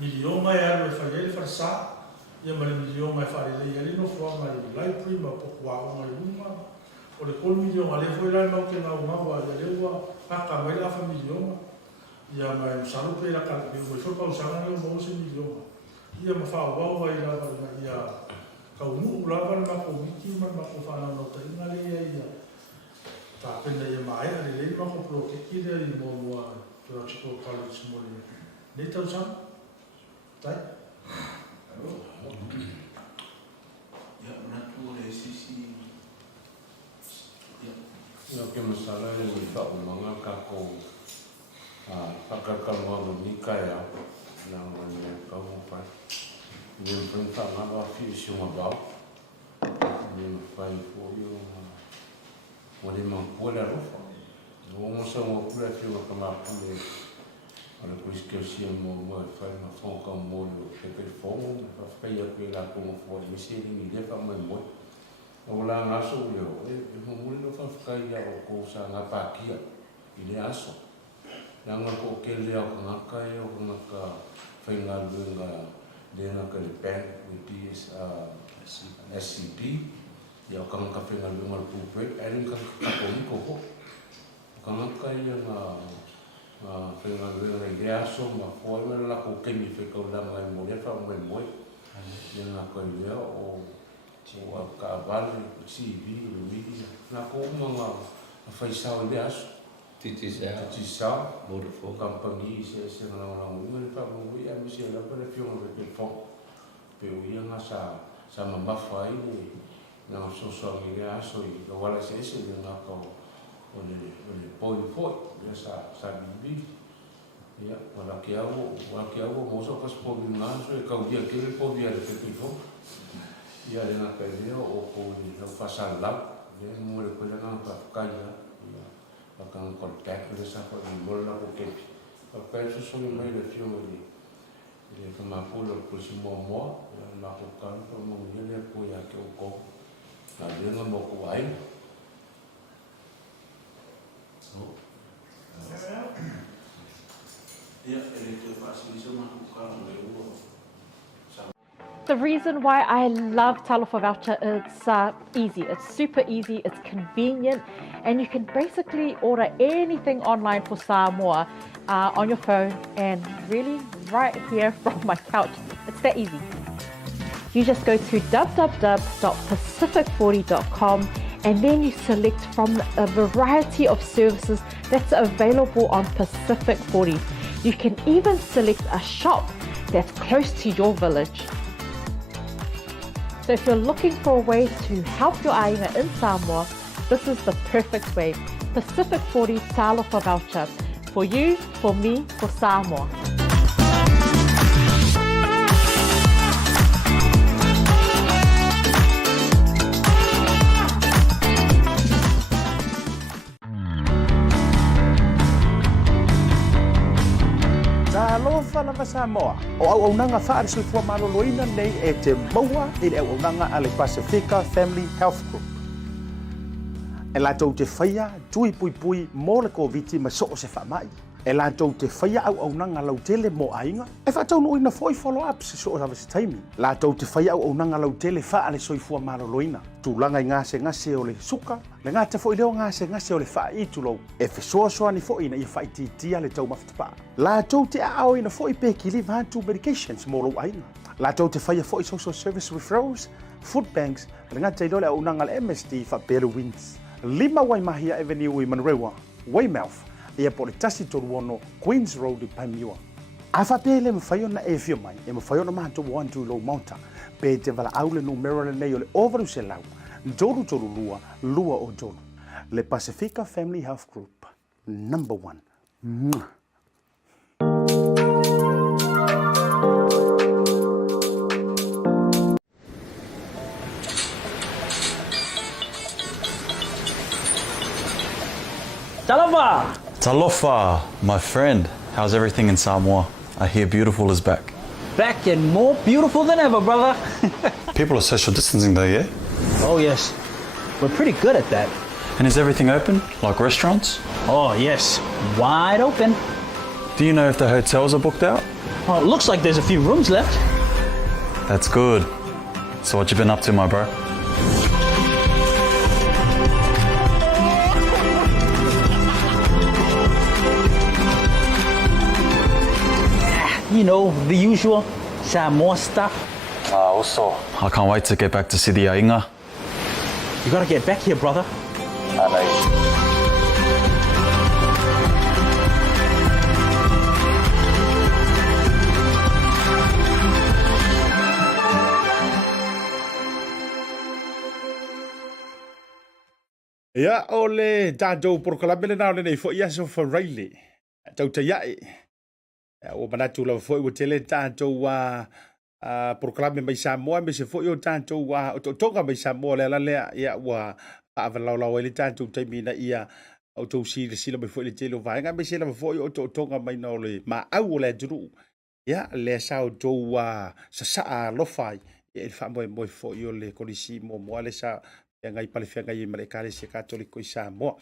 milio ma ya le fa ya le fa sa ia mali milio mai fare le ia no fo mai library ma po kwa mai uma o le kol milio ale foi la no que na uma wa le wa ka mai la familio ia mai salu pe la ka le foi pa usana le mo se milio ia ma fa wa wa ia ia ka mu la va ma ko miti ma ko fa na no te na le ia ta pe le mai ale le ma ko pro ke ki le mo wa to chico college mo le ta usana tai Ya, natu le sisi. Ya, que masala ni fa umanga kako pakakal mo mika ya na ngone ka mo pa. Ni pun fa ngaba fi si mo ba. Ni fa fo yo. Mo le man po la ro. Mo so mo pula fi mo kama pule. Ala kuis que si mo fa na fon ka mo lo que fon fa fa ya que la como fo mi se ni le fa mo mo o la na so le mo mo no fa fa ya o ko sa na pa kia ile aso na nga ko ke le o nga ka yo nga ka fa nga lu nga de na ka le pen with this SCP ya ka nga fa nga lu nga pu pe ai nga ka ko ka ka yo na Pena vela idea so ma foi la ko ke mi fe ko la mai mo le fa mo mo ni na ko idea o ka vale si vi mi na ko ma fa sa idea so ti sa mo le fo compagnie se na mo le fa mo ya mi se la para fio mo le fo pe o ia na sa ma fa i na so idea so i ko wala se na ko o le poi ya sa bibi ya wala ke au mo so pas po na so e ka dia ke le po dia le pe fo ya le na ka dia o ko ni no fa sa la ya mo le ko na pa ka ya pa ka ko ka le sa ko mo la ko ke pa ka so mai le fio le ka ma po le ko si mo la ko ka mo le ko ya ke o ko na le no mo ko ai Ya, ele que faz isso, mas o carro levou. The reason why I love Talofa voucher is easy. It's super easy, it's convenient, and you can basically order anything online for Samoa on your phone and really right here from my couch. It's that easy. You just go to www.pacific40.com and then you select from a variety of services that's available on Pacific 40. You can even select a shop that's close to your village. So if you're looking for a way to help your ainga in Samoa, this is the perfect way. Pacific 40 Talofa voucher. For you, for me, for Samoa. Talofa lava Samoa. O au nanga whaare sui fua maloloina nei e te maua i le au nanga ale Pasefika Family Health Group. E lātou te whaia, tui pui pui, mō le COVID ma so o se whamai. E lātou te whaia au nanga lau tele mō ainga. E whatau no ina foi follow-up se so o hawa se taimi. Lātou te whaia au nanga lau tele wha ale soi fua maloloina. Tūlanga i ngase o le suka, le ngā te fo i leo ngase o le wha i tulou. E whesoa ni fo ina i wha i titia le tau mawhitapa. Lātou te ao ina fo i peki live hantu medications mō lau ainga. Lātou te whaia fo i social service referrals, food banks, le ngā te ilole au nanga le MSD wha Beru Wins. Lima Waimahia Avenue i Manrewa, Weymouth, ia po le Tasi Toruono, Queens Road i Paimiua. A whapele me whaiona e whio mai, e me whaiona mato wantu lo Maota, pe te wala aule numero le nei o le ovaru se lau, toru lua o toru. Le Pasefika Family Health Group, number 1. Talofa! Talofa, my friend. How's everything in Samoa? I hear beautiful is back. Back and more beautiful than ever, brother. People are social distancing though, yeah? Oh yes, we're pretty good at that. And is everything open, like restaurants? Oh yes, wide open. Do you know if the hotels are booked out? Oh, it looks like there's a few rooms left. That's good. So what you been up to, my bro? You know, the usual Samoa stuff. Also, I can't wait to get back to see the ainga. You gotta get back here, brother. I know. Ia o le tātou prokalame le nao le nei fo ia so wharaile. Tautai A'e. O manatu lau fo i o tele tātou prokalame mai Samoa me se fo i o tātou o tonga mai Samoa le alalea ia ua awalalau ele tātou taimina ia o tau sila mai fo i le tele o vaenga me se la fo i o tonga mai nao le ma au o le aturu. Ia le sao tou sa lofai ia il wha moe fo i o le kolisi mo le sa ngai pale fenga i mare kale se katoliko i Samoa.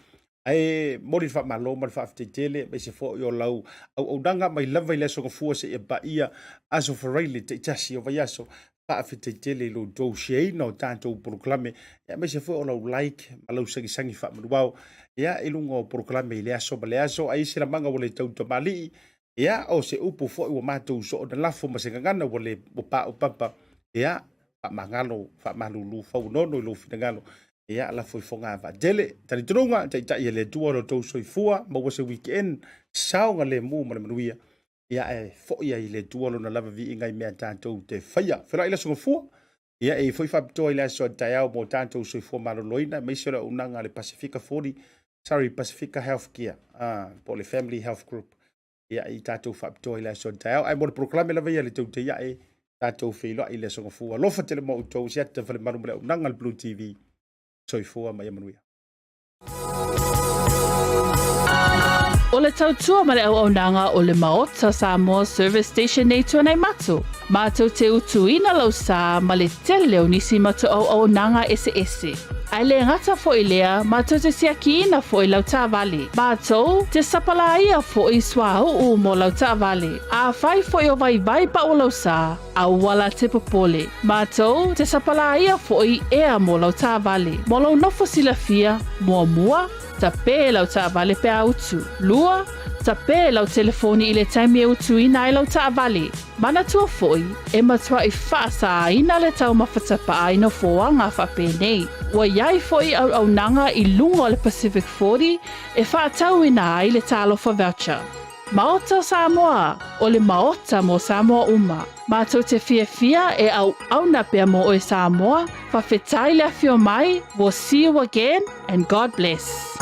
Ai mori fa malo mal fa tele me se fo yo lau au danga mai lava ile so fu se e ba ia aso for really te tasi o vayaso fa tele lo do she no tanto proclame ya me se fo lau like malo sangi sangi fa mau ya ilungo proclame ile aso bale aso ai se la manga wole tau to mali ya o se upu fo o mato so da lafo ma se ngana wole pa o papa ya fa mangalo fa malulu fa no lo finangalo ia la foi fonga va dele tani trunga tai ele tuoro to soifua mo was a weekend saunga le mu ma manuia ia e fo ia ile tuoro na lava vi ngai me tanto te faia fera ile so fu ia e foi fa to ile so taiao mo tanto soifua maloloina me sera unanga le Pasefika 40 Pasefika Healthcare po le Family Health Group ia i tato fa to ile so taiao ai mo proclame la ia le te ia e tato filo ile so fu lo fa tele mo to sia te fa le maru unanga le BluTV soifua mai manuia. O le tautua ma le au nanga o le Maota Samoa Service Station nei tuanai matu. Mātou te utuina lau sa ma le tele o nisi matu au nanga ese ese. Ai le ngata fo i lea, mātou te siaki ina fo i lau tāwale. Mātou, te sapala ia fo i swa uu mo lau tāwale. A whai fo i o vai pa o lau sā, a wala te popole. Mātou, te sapala ia fo i ea mo lau tāwale. Mo lau nofo sila fia, mua, ta pē lau tāwale pe autu. Lua, ta pē lau telefoni i le taimi e utu ina i lau tāwale. Mana tua foi, e matua i whaasa ina le tau mawhatapa a ino foanga whape nei. Wa iai foi au nanga i lunga o le Pacific 40 e whaatau ina ai le talofa voucher. Maota Samoa, o le Maota mo Samoa uma. Mātou te fia e au na pia mo o Samoa, whawhetai le afio mai, we'll see you again and God bless.